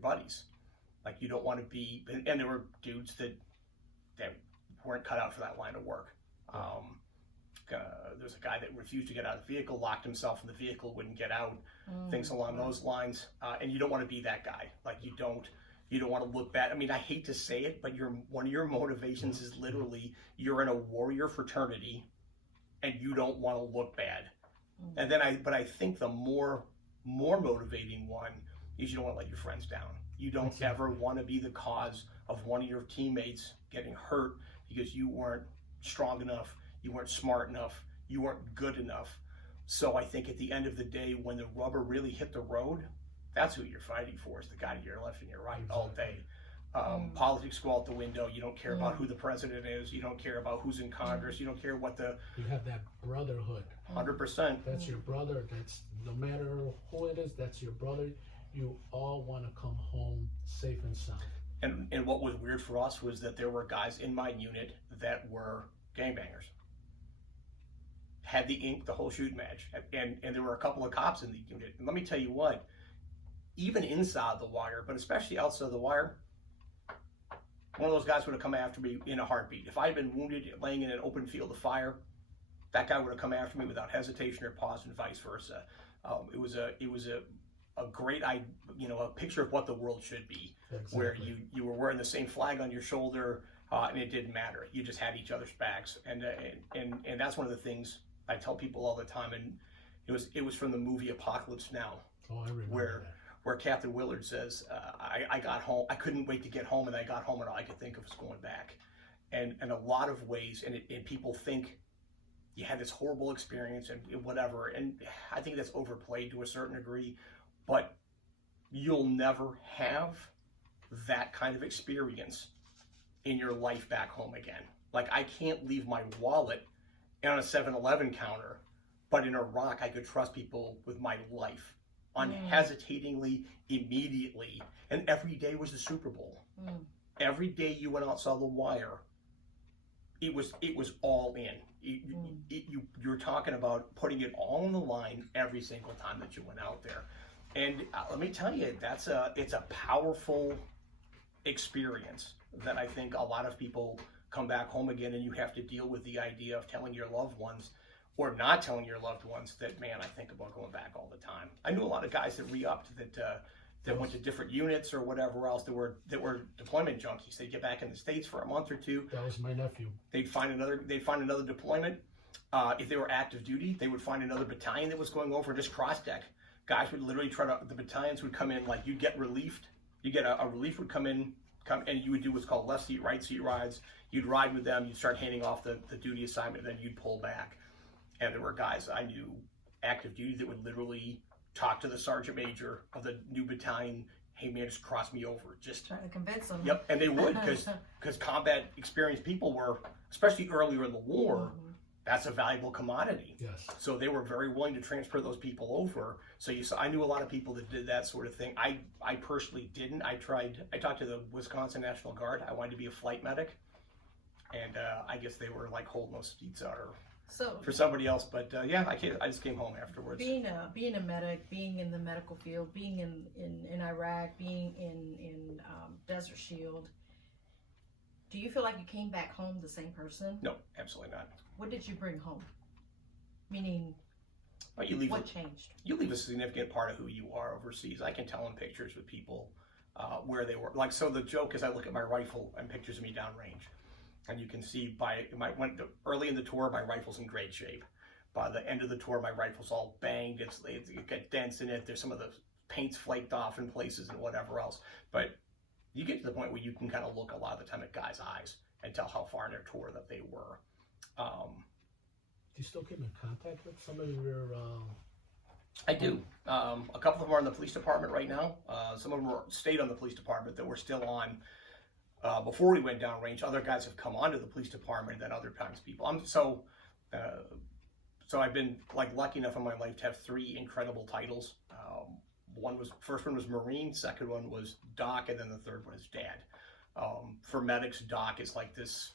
buddies. Like, you don't want to be, and there were dudes that weren't cut out for that line of work. There's a guy that refused to get out of the vehicle, locked himself in the vehicle, wouldn't get out, things along those lines. And you don't want to be that guy. Like, you don't want to look bad. I mean, I hate to say it, but one of your motivations is literally you're in a warrior fraternity and you don't want to look bad. And then I think the more motivating one is you don't want to let your friends down. You don't ever want to be the cause of one of your teammates getting hurt because you weren't strong enough, you weren't smart enough, you weren't good enough. So I think at the end of the day, when the rubber really hit the road, that's who you're fighting for, is the guy to your left and your right all day. Politics go out the window. You don't care about who the president is. You don't care about who's in Congress. You don't care what you have that brotherhood. 100%. That's your brother. That's, no matter who it is, that's your brother. You all want to come home safe and sound. And what was weird for us was that there were guys in my unit that were gangbangers. Had the ink, the whole shooting match. And there were a couple of cops in the unit. And let me tell you what, even inside the wire, but especially outside the wire, one of those guys would have come after me in a heartbeat. If I had been wounded laying in an open field of fire, that guy would have come after me without hesitation or pause, and vice versa. It was a great, a picture of what the world should be, where you were wearing the same flag on your shoulder, and it didn't matter. You just had each other's backs, and that's one of the things I tell people all the time. And it was from the movie Apocalypse Now. Oh, I remember that. Where Captain Willard says, I got home, I couldn't wait to get home, and I got home and all I could think of was going back. And in a lot of ways, and people think you had this horrible experience and whatever, and I think that's overplayed to a certain degree, but you'll never have that kind of experience in your life back home again. Like, I can't leave my wallet on a 7-Eleven counter, but in Iraq, I could trust people with my life. Unhesitatingly, immediately, and every day was the Super Bowl. Every day you went outside the wire, it was all in. You're talking about putting it all on the line every single time that you went out there. And let me tell you, it's a powerful experience that I think a lot of people come back home again, and you have to deal with the idea of telling your loved ones or not telling your loved ones that, man, I think about going back all the time. I knew a lot of guys that re-upped that went to different units or whatever else that were deployment junkies. They'd get back in the States for a month or two. That was my nephew. They'd find another deployment. If they were active duty, they would find another battalion that was going over, just cross deck. Guys would literally the battalions would come in, like you'd get relieved. You get a relief would come in, and you would do what's called left seat, right seat rides. You'd ride with them, you'd start handing off the duty assignment, and then you'd pull back. And there were guys I knew, active duty, that would literally talk to the sergeant major of the new battalion. Hey man, just cross me over. Just trying to convince them. Yep, and they would, because combat experienced people were, especially earlier in the war, that's a valuable commodity. Yes. So they were very willing to transfer those people over. So I knew a lot of people that did that sort of thing. I personally didn't. I talked to the Wisconsin National Guard. I wanted to be a flight medic, and I guess they were like holding those seats out for somebody else. But yeah, I just came home afterwards. Being a medic, being in the medical field, being in Iraq, being in Desert Shield, do you feel like you came back home the same person? No, absolutely not. What did you bring home? Meaning, what changed? You leave a significant part of who you are overseas. I can tell in pictures with people where they were. Like, so the joke is I look at my rifle and pictures of me downrange. And you can see early in the tour, my rifle's in great shape. By the end of the tour, my rifle's all banged. It's got dents in it. There's some of the paint's flaked off in places and whatever else. But you get to the point where you can kind of look a lot of the time at guys' eyes and tell how far in their tour that they were. Do you still keep in contact with some of your? I do. A couple of them are in the police department right now. Some of them stayed on the police department that were still on before we went downrange. Other guys have come onto the police department, and then other times people. So I've been lucky enough in my life to have 3 incredible titles. First one was Marine, second one was Doc, and then the third one is Dad. For medics, Doc is like this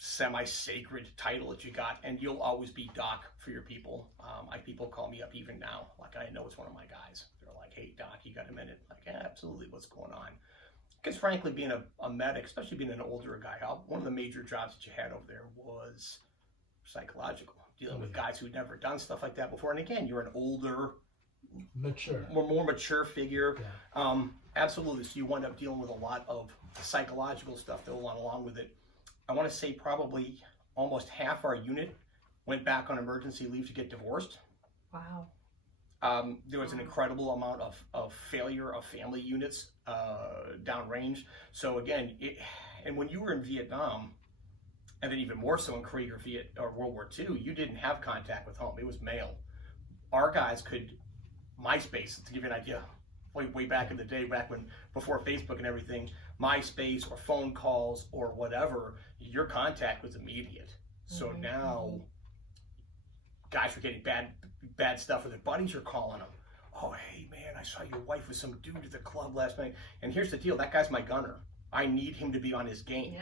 semi-sacred title that you got, and you'll always be Doc for your people. People call me up even now, like I know it's one of my guys. They're like, hey Doc, you got a minute? Like, yeah, absolutely, what's going on? Because frankly, being a medic, especially being an older guy, one of the major jobs that you had over there was psychological, dealing with guys who'd never done stuff like that before. And again, you're an older, more mature figure. Yeah. Absolutely. So you wind up dealing with a lot of psychological stuff that went along with it. I want to say probably almost half our unit went back on emergency leave to get divorced. Wow. There was an incredible amount of failure of family units downrange. So again, and when you were in Vietnam, and then even more so in Korea or World War II, you didn't have contact with home. It was mail. Our guys could MySpace, to give you an idea, way back in the day, before Facebook and everything, MySpace or phone calls or whatever, your contact was immediate. So now guys are getting bad stuff, and their buddies are calling them. Oh, hey man, I saw your wife with some dude at the club last night. And here's the deal, that guy's my gunner. I need him to be on his game.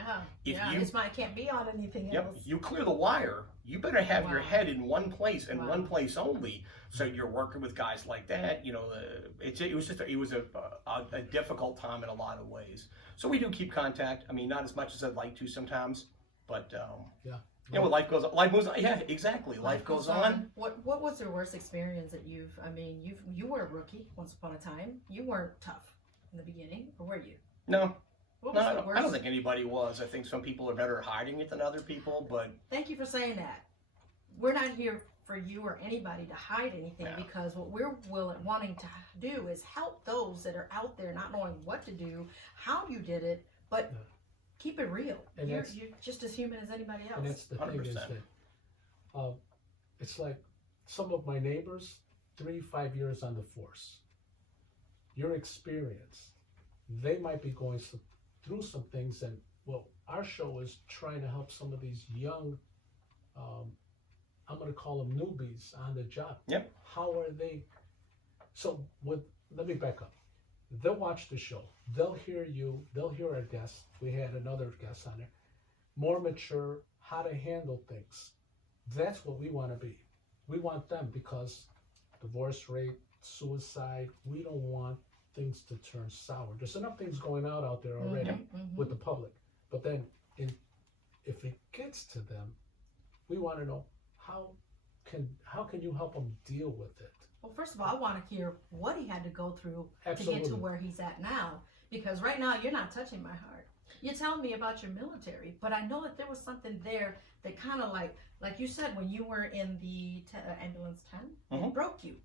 Yeah, his mind can't be on anything else. You clear the wire, you better have your head in one place and one place only. So you're working with guys like that. You know, it was a difficult time in a lot of ways. So we do keep contact. I mean, not as much as I'd like to sometimes, but you know, life goes on. Life moves on. Yeah, exactly. Life goes on. What was the worst experience that you were a rookie once upon a time. You weren't tough in the beginning, or were you? No. I don't think anybody was. I think some people are better at hiding it than other people, but... Thank you for saying that. We're not here for you or anybody to hide anything, because what we're wanting to do is help those that are out there not knowing what to do, how you did it, but keep it real. And you're just as human as anybody else. And that's the 100%. Thing is that it's like some of my neighbors, 3-5 years on the force. Your experience, they might be going through some things, and our show is trying to help some of these young, I'm going to call them newbies on the job. Yep. How are they? So let me back up. They'll watch the show. They'll hear you. They'll hear our guests. We had another guest on there. more mature, how to handle things. That's what we want to be. We want them because divorce rate, suicide, we don't want things to turn sour. There's enough things going out there already with the public. But then if it gets to them, we want to know how can you help them deal with it? Well, first of all, I want to hear what he had to go through Absolutely. to get to where he's at now. Because right now, you're not touching my heart. You're telling me about your military, but I know that there was something there that kind of like you said, when you were in the ambulance 10, it broke you.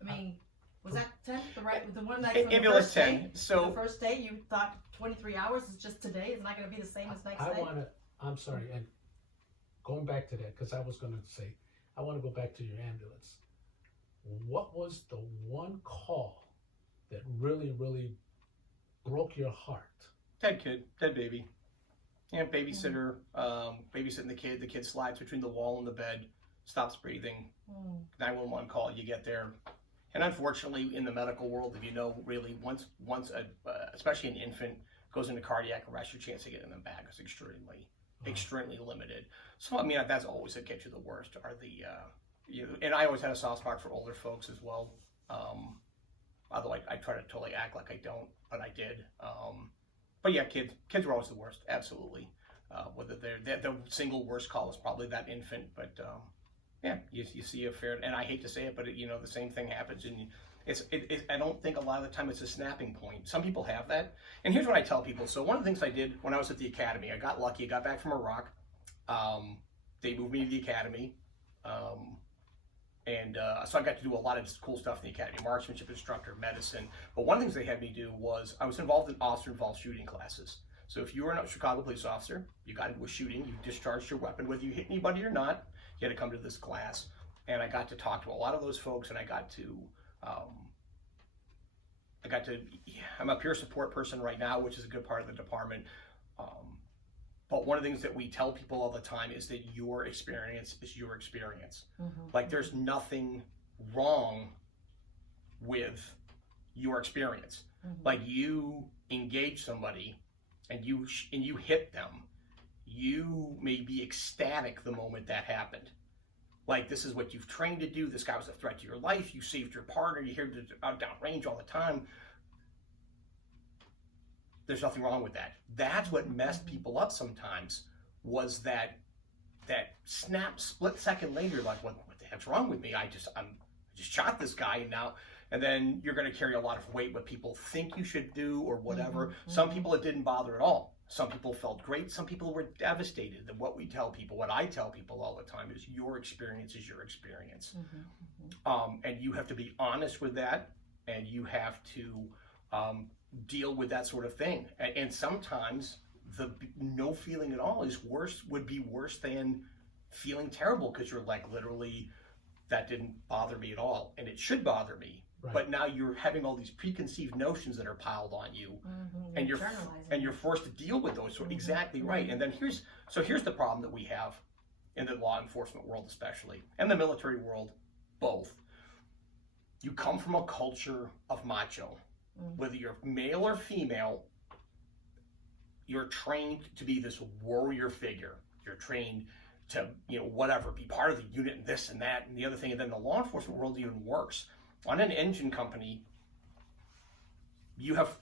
I mean, was that 10 the one that from ambulance the first 10? Day, so the first day you thought 23 hours is just today. It's not going to be the same as next day. I'm sorry, and going back to that, because I was going to say, I want to go back to your ambulance. What was the one call that really, really broke your heart? Dead kid, dead baby. Yeah, babysitter, babysitting the kid slides between the wall and the bed, stops breathing, 911 call, you get there. And unfortunately, in the medical world, if you know, really, once especially an infant goes into cardiac arrest, your chance of getting them back is extremely limited. So, I mean, that's always what gets you the worst, are the, and I always had a soft spot for older folks as well. Although I try to totally act like I don't, but I did. But yeah, kids were always the worst, absolutely. Whether the single worst call is probably that infant, but yeah, you see a fair, and I hate to say it, but the same thing happens, and I don't think a lot of the time it's a snapping point. Some people have that, and here's what I tell people. So one of the things I did when I was at the academy, I got lucky. I got back from Iraq. They moved me to the academy. So I got to do a lot of cool stuff in the academy, marksmanship instructor, medicine. But one of the things they had me do was I was involved in officer-involved shooting classes. So if you were a Chicago police officer, you got into a shooting, you discharged your weapon, whether you hit anybody or not, you had to come to this class. And I got to talk to a lot of those folks, and I'm a peer support person right now, which is a good part of the department. But one of the things that we tell people all the time is that your experience is your experience. Like, there's nothing wrong with your experience. Like, you engage somebody and you hit them, you may be ecstatic the moment that happened. Like, this is what you've trained to do. This guy was a threat to your life. You saved your partner. You hear downrange all the time. There's nothing wrong with that. That's what messed people up sometimes, was that snap split second later, like, what the heck's wrong with me? I just shot this guy, and then you're going to carry a lot of weight what people think you should do or whatever. Some people it didn't bother at all. Some people felt great. Some people were devastated. And what I tell people all the time is your experience is your experience. And you have to be honest with that, and you have to deal with that sort of thing. And sometimes the no feeling at all would be worse than feeling terrible, because you're like, literally, that didn't bother me at all, and it should bother me. Right. But now you're having all these preconceived notions that are piled on you, and you're forced to deal with those. Exactly right. And then here's the problem that we have in the law enforcement world, especially, and the military world, both. You come from a culture of macho. Whether you're male or female, you're trained to be this warrior figure. You're trained to, whatever, be part of the unit and this and that and the other thing. And then the law enforcement world is even worse. On an engine company,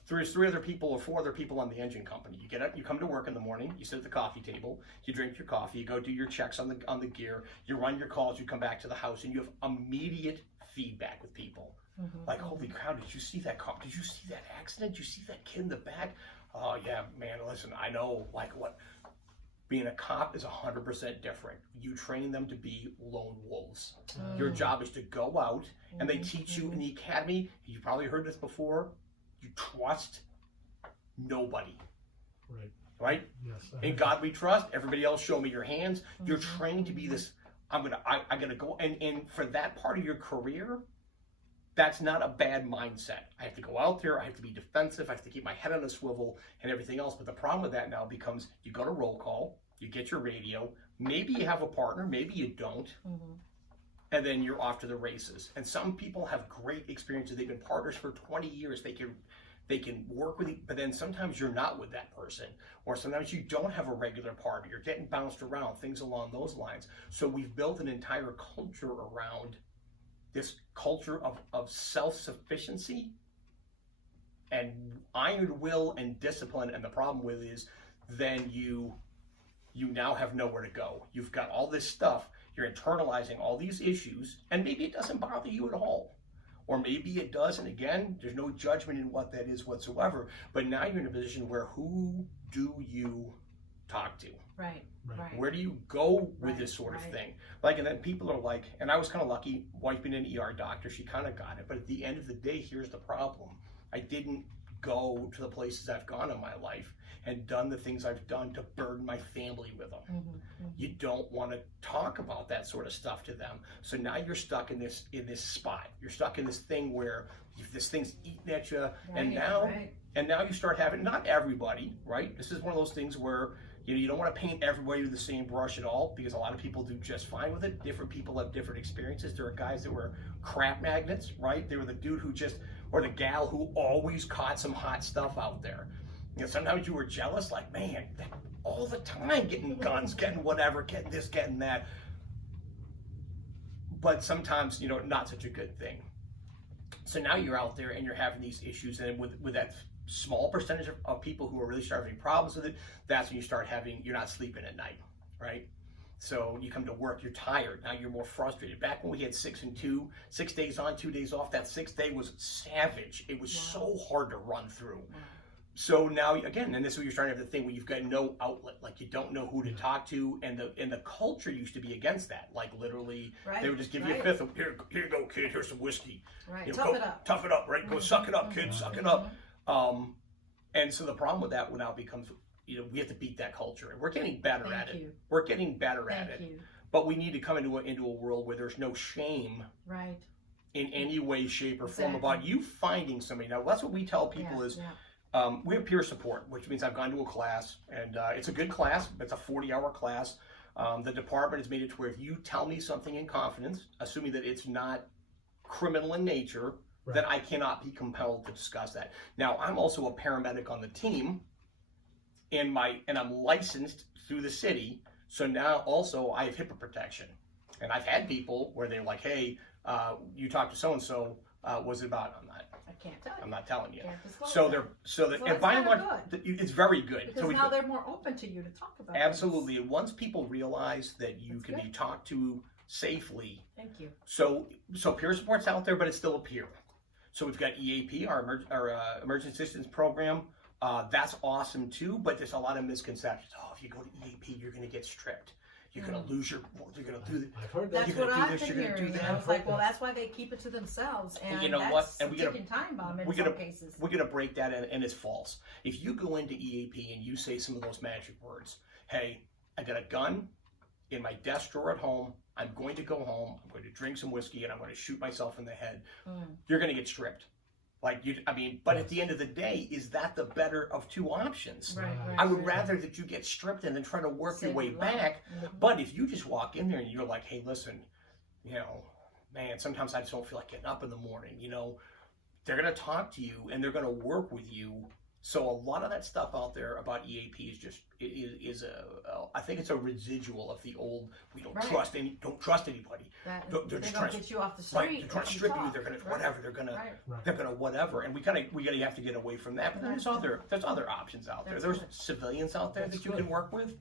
there's 3 other people or 4 other people on the engine company. You get up, you come to work in the morning, you sit at the coffee table, you drink your coffee, you go do your checks on the gear, you run your calls, you come back to the house, and you have immediate feedback with people. Like, holy cow, did you see that car? Did you see that accident? Did you see that kid in the back? Oh yeah, man, listen, I know, like, what being a cop is 100% different. You train them to be lone wolves. Your job is to go out, and they teach you in the academy, you probably heard this before, you trust nobody. Right? Yes. In God we trust. Everybody else, show me your hands. You're trained to be this, I'm gonna go, and for that part of your career, that's not a bad mindset. I have to go out there, I have to be defensive, I have to keep my head on a swivel and everything else. But the problem with that now becomes, you go to roll call, you get your radio, maybe you have a partner, maybe you don't, and then you're off to the races. And some people have great experiences. They've been partners for 20 years. They can work with you, but then sometimes you're not with that person, or sometimes you don't have a regular partner. You're getting bounced around, things along those lines. So we've built an entire culture around this culture of self-sufficiency and iron will and discipline. And the problem with is then you now have nowhere to go. You've got all this stuff, you're internalizing all these issues, and maybe it doesn't bother you at all. Or maybe it does, and again, there's no judgment in what that is whatsoever. But now you're in a position where who do you talk to? Right. Where do you go with this sort of thing? Like, and then people are like, and I was kind of lucky, wife being an ER doctor, she kind of got it. But at the end of the day, here's the problem. I didn't go to the places I've gone in my life and done the things I've done to burden my family with them. You don't want to talk about that sort of stuff to them. So now you're stuck in this spot. You're stuck in this thing where this thing's eating at you, and now you start having, not everybody, right? This is one of those things where you don't want to paint everybody with the same brush at all, because a lot of people do just fine with it. Different people have different experiences. There are guys that were crap magnets, right? They were the dude who just, or the gal who always caught some hot stuff out there. Sometimes you were jealous, like, man, all the time getting guns, getting whatever, getting this, getting that. But sometimes, not such a good thing. So now you're out there and you're having these issues, and with that small percentage of people who are really starting problems with it, that's when you start you're not sleeping at night, right? So you come to work, you're tired, now you're more frustrated. Back when we had 6 and 2, 6 days on, 2 days off, that 6th day was savage. It was so hard to run through. So now, again, and this is where you're starting to have the thing where you've got no outlet, like you don't know who to talk to, and the culture used to be against that. Like literally, they would just give you a fifth of, here you go, kid, here's some whiskey. Tough it up. Tough it up, right? Go suck it up, kid, suck it up. And so the problem with that now becomes, we have to beat that culture, and we're getting better at it. We're getting better at it. But we need to come into a world where there's no shame. In any way, shape, or form about you finding somebody. Now, that's what we tell people is. We have peer support, which means I've gone to a class, and it's a good class. It's a 40-hour class. The department has made it to where if you tell me something in confidence, assuming that it's not criminal in nature, then I cannot be compelled to discuss that. Now, I'm also a paramedic on the team, and I'm licensed through the city, so now also I have HIPAA protection. And I've had people where they're like, hey, you talked to so-and-so, was it about? I can't tell you. I'm not telling you. So and by and large, it's very good. Because now they're more open to you to talk about it. Absolutely. And once people realize that you can be talked to safely. Thank you. So peer support's out there, but it's still a peer. So we've got EAP, our emergency assistance program. That's awesome too, but there's a lot of misconceptions. Oh, if you go to EAP, you're going to get stripped. You're going to lose you're going to do this. I've heard that. That's what I've been hearing. And I was like, well, that's why they keep it to themselves. And you know that's what? And a ticking time bomb in some cases. We're going to break that, and it's false. If you go into EAP and you say some of those magic words, hey, I got a gun in my desk drawer at home. I'm going to go home. I'm going to drink some whiskey, and I'm going to shoot myself in the head. You're going to get stripped. But at the end of the day, is that the better of two options? I would rather that you get stripped and then try to work your way back. But if you just walk in there and you're like, hey, listen, man, sometimes I just don't feel like getting up in the morning. They're going to talk to you and they're going to work with you. So a lot of that stuff out there about EAP is I think it's a residual of the old, we don't trust anybody. They're just trying to get you off the street. Right, they're trying to strip you. They're going to whatever. They're going to whatever. And we have to get away from that. But then there's other options out there. There's civilians out there that you can work with.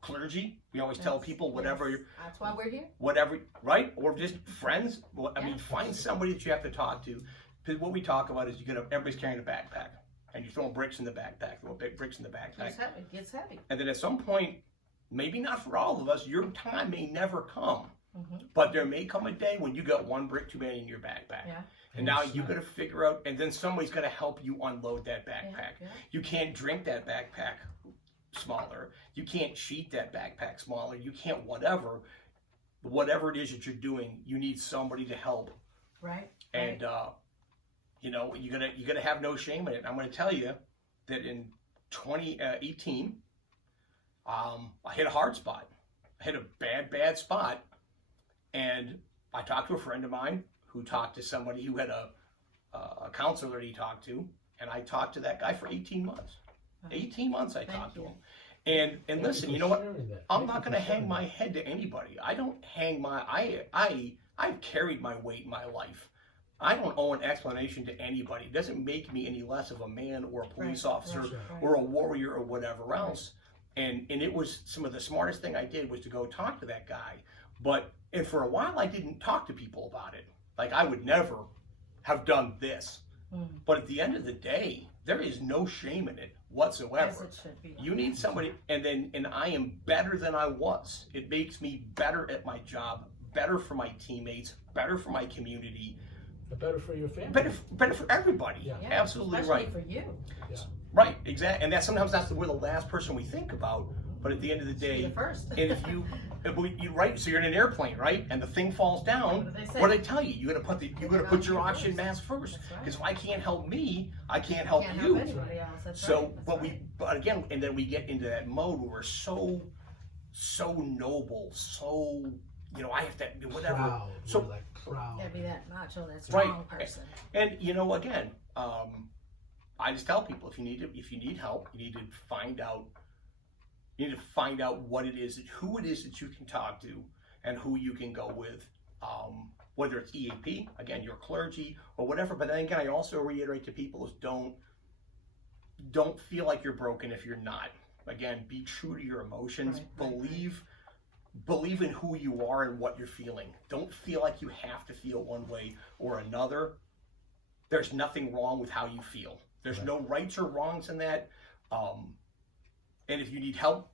Clergy. We always tell people whatever. That's why we're here. Whatever, right? Or just friends. Find somebody that you have to talk to. Because what we talk about is everybody's carrying a backpack. And you're throwing bricks in the backpack, bricks in the backpack. It gets heavy. And then at some point, maybe not for all of us, your time may never come. But there may come a day when you got one brick too many in your backpack. And now you got to figure out, and then somebody's got to help you unload that backpack. You can't drink that backpack smaller. You can't sheet that backpack smaller. You can't whatever it is that you're doing, you need somebody to help. And you gotta have no shame in it. I'm gonna tell you that in 2018, I hit a hard spot. I hit a bad spot, and I talked to a friend of mine who talked to somebody who had a counselor that he talked to, and I talked to that guy for 18 months. 18 months I talked to him. And listen, you know what? I'm not going to hang my head to anybody. I don't hang my, I've carried my weight in my life. I don't owe an explanation to anybody. It doesn't make me any less of a man or a police officer or a warrior or whatever else. And it was some of the smartest thing I did was to go talk to that guy. And for a while I didn't talk to people about it. Like I would never have done this. But at the end of the day, there is no shame in it whatsoever. As it should be. You need somebody, and I am better than I was. It makes me better at my job, better for my teammates, better for my community. But better for your family. Better for everybody. Yeah, Absolutely right. for you. Yeah. Right, exactly. And sometimes we're the last person we think about. But at the end of the day, the first. and if you right, so you're in an airplane, right, and the thing falls down. What do they tell you? You got to put your oxygen mask first, because if I can't help me, I can't help you. Help anybody else. That's So, right. but again, and then we get into that mode where we're so noble, so I have to do whatever. Proud. So We're like proud. Yeah, be that macho, that strong person. And again, I just tell people if you need help, you need to find out. You need to find out what it is, who it is that you can talk to, and who you can go with. Whether it's EAP, again, your clergy or whatever. But then again, I also reiterate to people is don't feel like you're broken if you're not. Again, be true to your emotions. Believe in who you are and what you're feeling. Don't feel like you have to feel one way or another. There's nothing wrong with how you feel. There's no rights or wrongs in that. And if you need help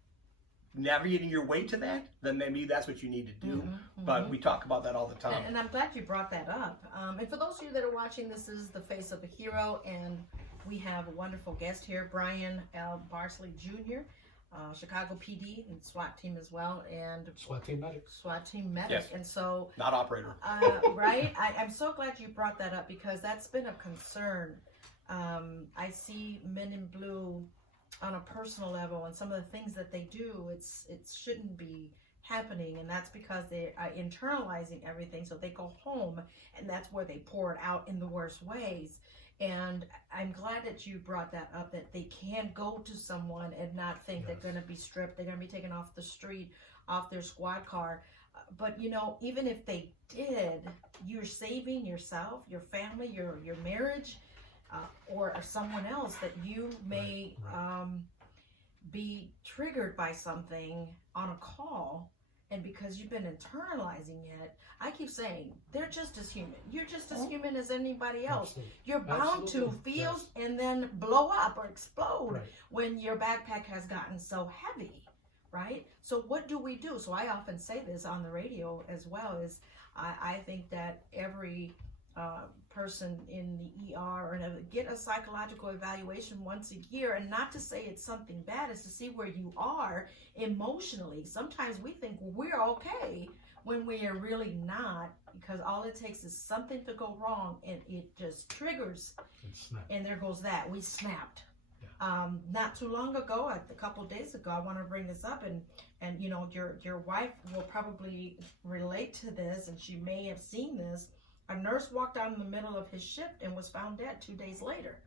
navigating your way to that, then maybe that's what you need to do. But we talk about that all the time. And I'm glad you brought that up. And for those of you that are watching, this is The Face of a Hero, and we have a wonderful guest here, Brian L. Bardsley Jr., Chicago PD and SWAT team as well, and SWAT team medics. SWAT team medic. Yes. And so, not operator. Right? I'm so glad you brought that up because that's been a concern. I see men in blue on a personal level, and some of the things that they do, it shouldn't be happening, and that's because they are internalizing everything. So they go home, and that's where they pour it out in the worst ways. And I'm glad that you brought that up, that they can go to someone and not think they're going to be stripped, they're going to be taken off the street, off their squad car. But even if they did, you're saving yourself, your family, your marriage, or someone else that you may be triggered by something on a call, and because you've been internalizing it, I keep saying they're just as human. You're just as human as anybody else. Absolutely. You're bound to feel and then blow up or explode when your backpack has gotten so heavy, right? So what do we do? So I often say this on the radio as well, is I think that every person in the ER or get a psychological evaluation once a year, and not to say it's something bad, is to see where you are emotionally. Sometimes we think we're okay when we are really not, because all it takes is something to go wrong and it just triggers, and there goes that. We snapped. Not too long ago, a couple of days ago, I want to bring this up, and your wife will probably relate to this, and she may have seen this. A nurse walked out in the middle of his shift and was found dead 2 days later.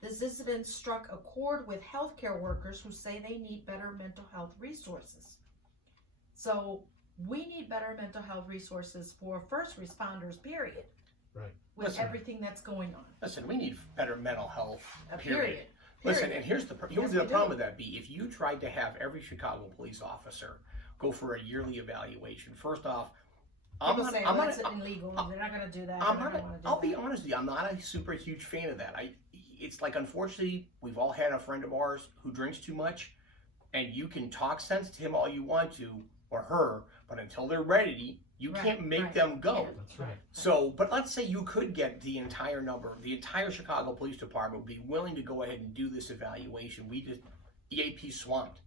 This incident struck a chord with healthcare workers who say they need better mental health resources. So we need better mental health resources for first responders, period. Right. With everything that's going on. Listen, we need better mental health, Period. Listen, and here's the problem with that, B. If you tried to have every Chicago police officer go for a yearly evaluation, first off, I'm not illegal. They're not going to do that. I'll be honest with you. I'm not a super huge fan of that. It's like, unfortunately, we've all had a friend of ours who drinks too much, and you can talk sense to him all you want to, or her, but until they're ready, you can't make them go. Yeah, that's right. So, but let's say you could get the entire Chicago Police Department would be willing to go ahead and do this evaluation. We just EAP swamped.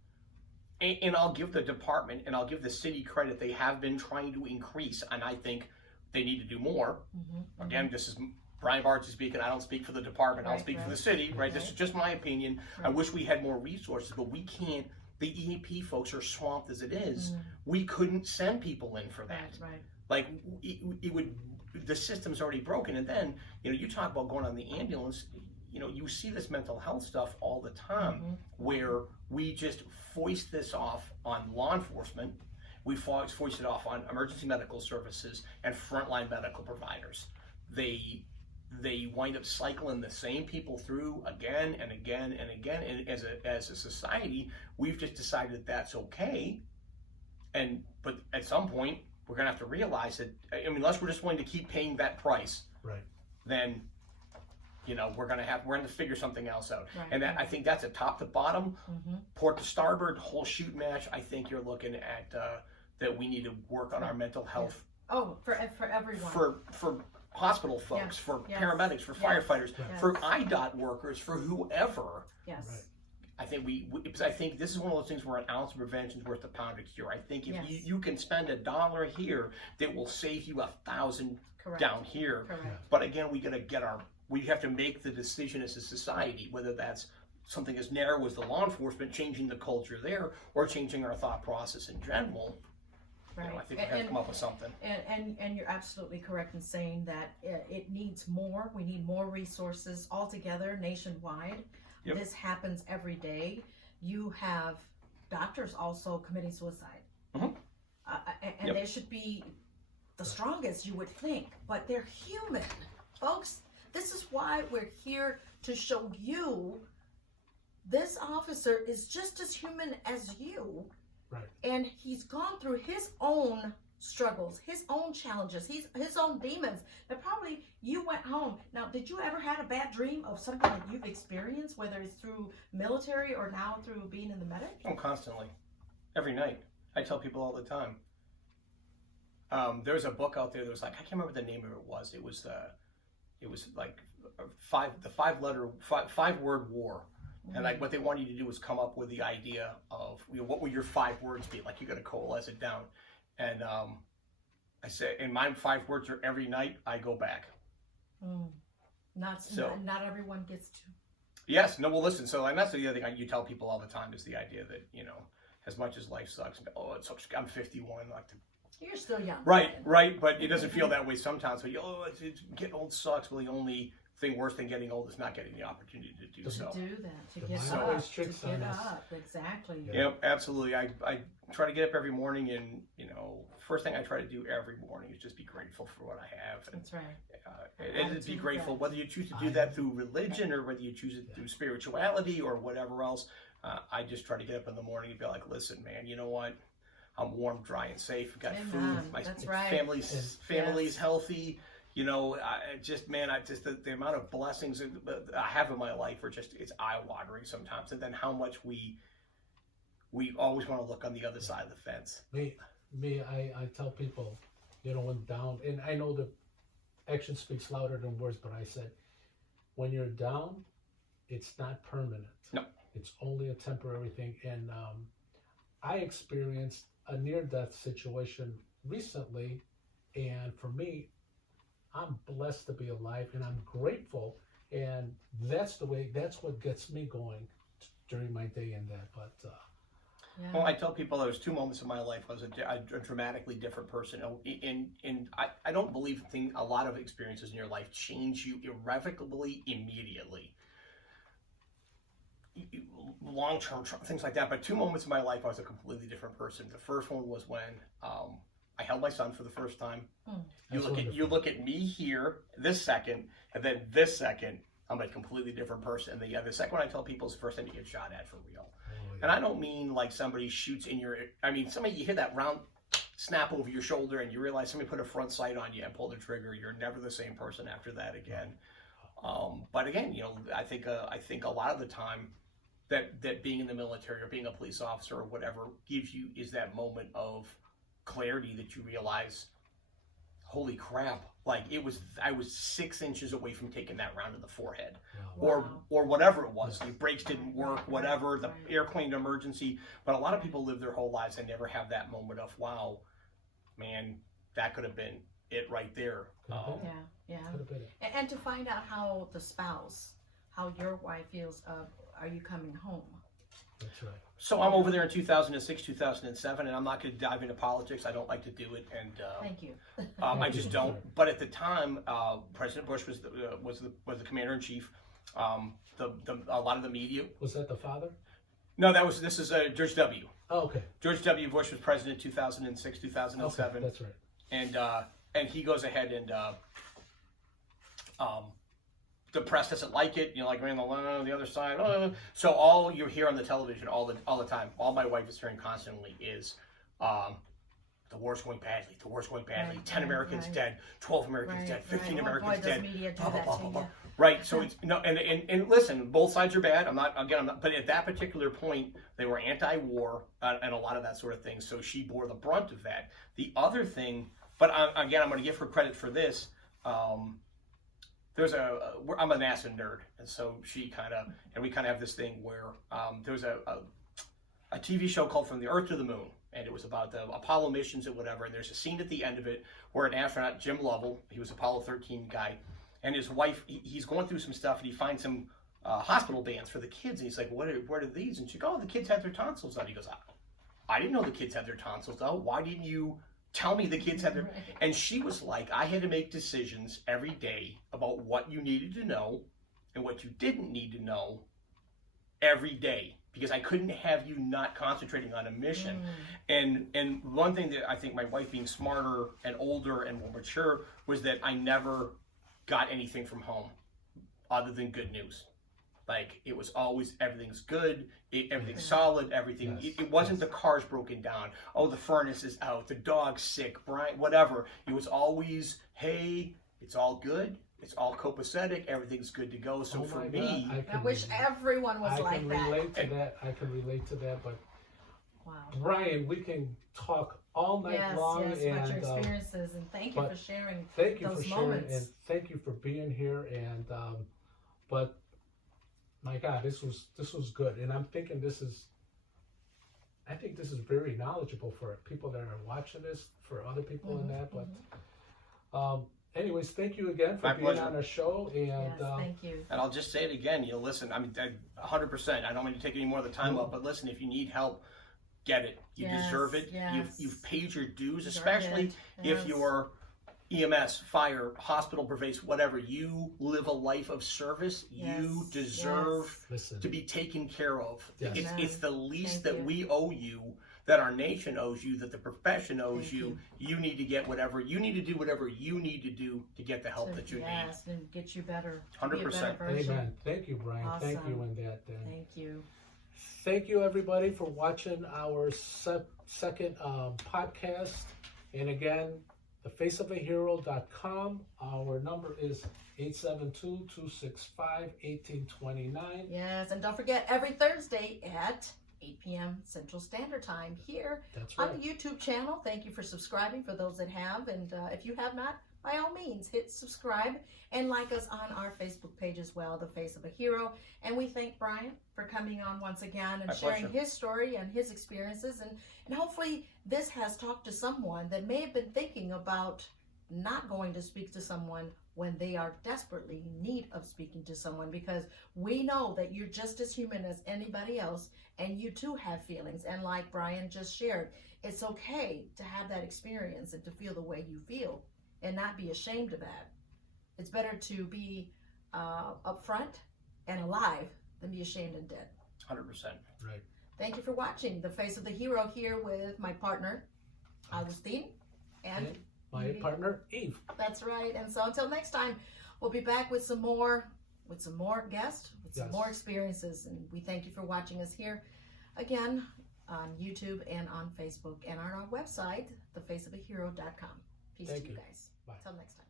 And I'll give the department and I'll give the city credit. They have been trying to increase, and I think they need to do more. Again, this is Brian Bardsley speaking. I don't speak for the department. I'll speak for the city, right? This is just my opinion. I wish we had more resources, but we can't the EAP folks are swamped as it is. We couldn't send people in for that. Right. Like it would, the system's already broken. And then, you talk about going on the ambulance, you see this mental health stuff all the time where we just foist this off on law enforcement. We foist it off on emergency medical services and frontline medical providers. They wind up cycling the same people through again and again and again. And as a society, we've just decided that that's okay. But at some point, we're gonna have to realize that, unless we're just going to keep paying that price, Right. then we're gonna figure something else out. Right. And I think that's a top to bottom, port to starboard, whole shoot match. I think you're looking at that we need to work on our mental health. Oh, for everyone. For hospital folks, for paramedics, for firefighters, for IDOT workers, for whoever. Yes. Right. I think because I think this is one of those things where an ounce of prevention is worth a pound of cure. I think if you can spend $1 here, that will save you 1,000 down here. Correct. But again, we have to make the decision as a society, whether that's something as narrow as the law enforcement, changing the culture there, or changing our thought process in general. Right. I think we have to come up with something. And you're absolutely correct in saying that it needs more. We need more resources altogether nationwide. Yep. This happens every day. You have doctors also committing suicide. And they should be the strongest, you would think, but they're human. Folks, this is why we're here to show you this officer is just as human as you. Right. And he's gone through his own struggles, his own challenges, his own demons. That probably you went home. Now, did you ever had a bad dream of something that you've experienced, whether it's through military or now through being in the medic? Oh, constantly. Every night. I tell people all the time. There's a book out there that was like, I can't remember the name of it was. It was like the five-word war. And like what they want you to do is come up with the idea of what would your 5 words be? Like you got to coalesce it down. And I said, and my 5 words are every night I go back. Not everyone gets to. Yes. No. Well, listen. So, and that's the other thing you tell people all the time is the idea that as much as life sucks, it sucks. I'm 51. You're still young. Right. But it doesn't feel that way sometimes. But it's getting old sucks. Well, the only thing worse than getting old is not getting the opportunity to do so. To do that, to The get mind up, always to tricks get on us. up. Exactly. Yep, absolutely. I try to get up every morning, and first thing I try to do every morning is just be grateful for what I have. And, That's right. and be grateful whether you choose to do that through religion or whether you choose it through spirituality or whatever else. I just try to get up in the morning and be like, listen, man, you know what? I'm warm, dry, and safe. Got food. My family's healthy. The amount of blessings I have in my life are just, it's eye-watering sometimes. And then how much we always want to look on the other side of the fence. I tell people, when down, and I know that action speaks louder than words, but I said, when you're down, it's not permanent. No. It's only a temporary thing. And I experienced a near-death situation recently, and for me, I'm blessed to be alive, and I'm grateful, and that's what gets me going during my day in that. But well, I tell people there was 2 moments in my life I was a dramatically different person, and I don't believe a lot of experiences in your life change you irrevocably immediately. Long-term things like that, but 2 moments in my life I was a completely different person. The first one was when I held my son for the first time. You look at me here this second, and then this second I'm a completely different person. And the second one I tell people is the first time you get shot at for real. And I don't mean like somebody shoots in your. I mean somebody you hear that round snap over your shoulder and you realize somebody put a front sight on you and pulled the trigger. You're never the same person after that again. But again, I think a lot of the time that being in the military or being a police officer or whatever gives you is that moment of clarity that you realize, holy crap, like I was 6 inches away from taking that round in the forehead. Wow. Or whatever it was. The brakes didn't work, whatever, the airplane emergency. But a lot of people live their whole lives and never have that moment of, wow, man, that could have been it right there. And to find out how the spouse, how your wife feels of, are you coming home? That's right. So I'm over there in 2006, 2007, and I'm not going to dive into politics. I don't like to do it, and Thank you. I just don't. But at the time, President Bush was the commander in chief. A lot of the media. Was that the father? No, this is George W. Oh, okay. George W. Bush was president in 2006, 2007. Okay, that's right. And he goes ahead and the press doesn't like it. You know, like on the other side. So all you hear on the television all the time, all my wife is hearing constantly is the war's going badly. The war's going badly. Right, 10 Americans dead. 12 Americans dead. 15 Americans boy, dead. Does media do Blah, that blah, to blah, you. blah. Right. So it's and listen, both sides are bad. I'm not. But at that particular point, they were anti-war and a lot of that sort of thing. So she bore the brunt of that. The other thing, but I'm going to give her credit for this. There's I'm a NASA nerd, and so we kind of have this thing where there's a TV show called From the Earth to the Moon, and it was about the Apollo missions and whatever. And there's a scene at the end of it where an astronaut, Jim Lovell, he was Apollo 13 guy, and his wife, he's going through some stuff, and he finds some hospital bands for the kids, and he's like, what are these? And she goes, oh, the kids had their tonsils out. He goes, I didn't know the kids had their tonsils out. Why didn't you tell me the kids had their... Right. And she was like, I had to make decisions every day about what you needed to know and what you didn't need to know every day, because I couldn't have you not concentrating on a mission. And one thing that I think my wife, being smarter and older and more mature, was that I never got anything from home other than good news. Like, it was always, everything's good, everything's solid, everything. Yes. It wasn't the car's broken down. Oh, the furnace is out, the dog's sick, Brian, whatever. It was always, hey, it's all good. It's all copacetic. Everything's good to go. So for me, I wish everyone was like that. I can relate to that. But Wow. Brian, we can talk all night long. Yes, about your experiences, and thank you for sharing those moments. And thank you for being here. And but my God, this was good. And I'm thinking I think this is very knowledgeable for people that are watching this, for other people in that. But anyways, thank you again for being on our show. And yes, thank you. And I'll just say it again. You know, listen. I mean, 100%. I don't mean to take any more of the time up, but listen. If you need help, get it. You deserve it. Yes. You've paid your dues, especially if you're EMS, fire, hospital, pervasive, whatever. You live a life of service. You deserve to be taken care of. Yes. It's the least that we owe you, that our nation owes you, that the profession owes you. You need to get whatever you need to do, whatever you need to do to get the help that you need. Yes, and get you better. 100%. Amen. Thank you, Brian. Awesome. Thank you in that. Thank you. Thank you, everybody, for watching our second podcast. And again, thefaceofahero.com. Our number is 872-265-1829. Yes, and don't forget, every Thursday at 8 p.m. Central Standard Time here on the YouTube channel. Thank you for subscribing for those that have. And if you have not, by all means, hit subscribe and like us on our Facebook page as well, The Face of a Hero. And we thank Brian for coming on once again and sharing his story and his experiences. And hopefully this has talked to someone that may have been thinking about not going to speak to someone when they are desperately in need of speaking to someone, because we know that you're just as human as anybody else, and you too have feelings. And like Brian just shared, it's okay to have that experience and to feel the way you feel and not be ashamed of that. It's better to be upfront and alive than be ashamed and dead. 100%. Right. Thank you for watching The Face of the Hero here with my partner, Augustine, and my partner, Eve. That's right. And so until next time, we'll be back with some more guests, with some more experiences. And we thank you for watching us here again on YouTube and on Facebook and on our website, thefaceofahero.com. Peace to you guys. Bye. Until next time.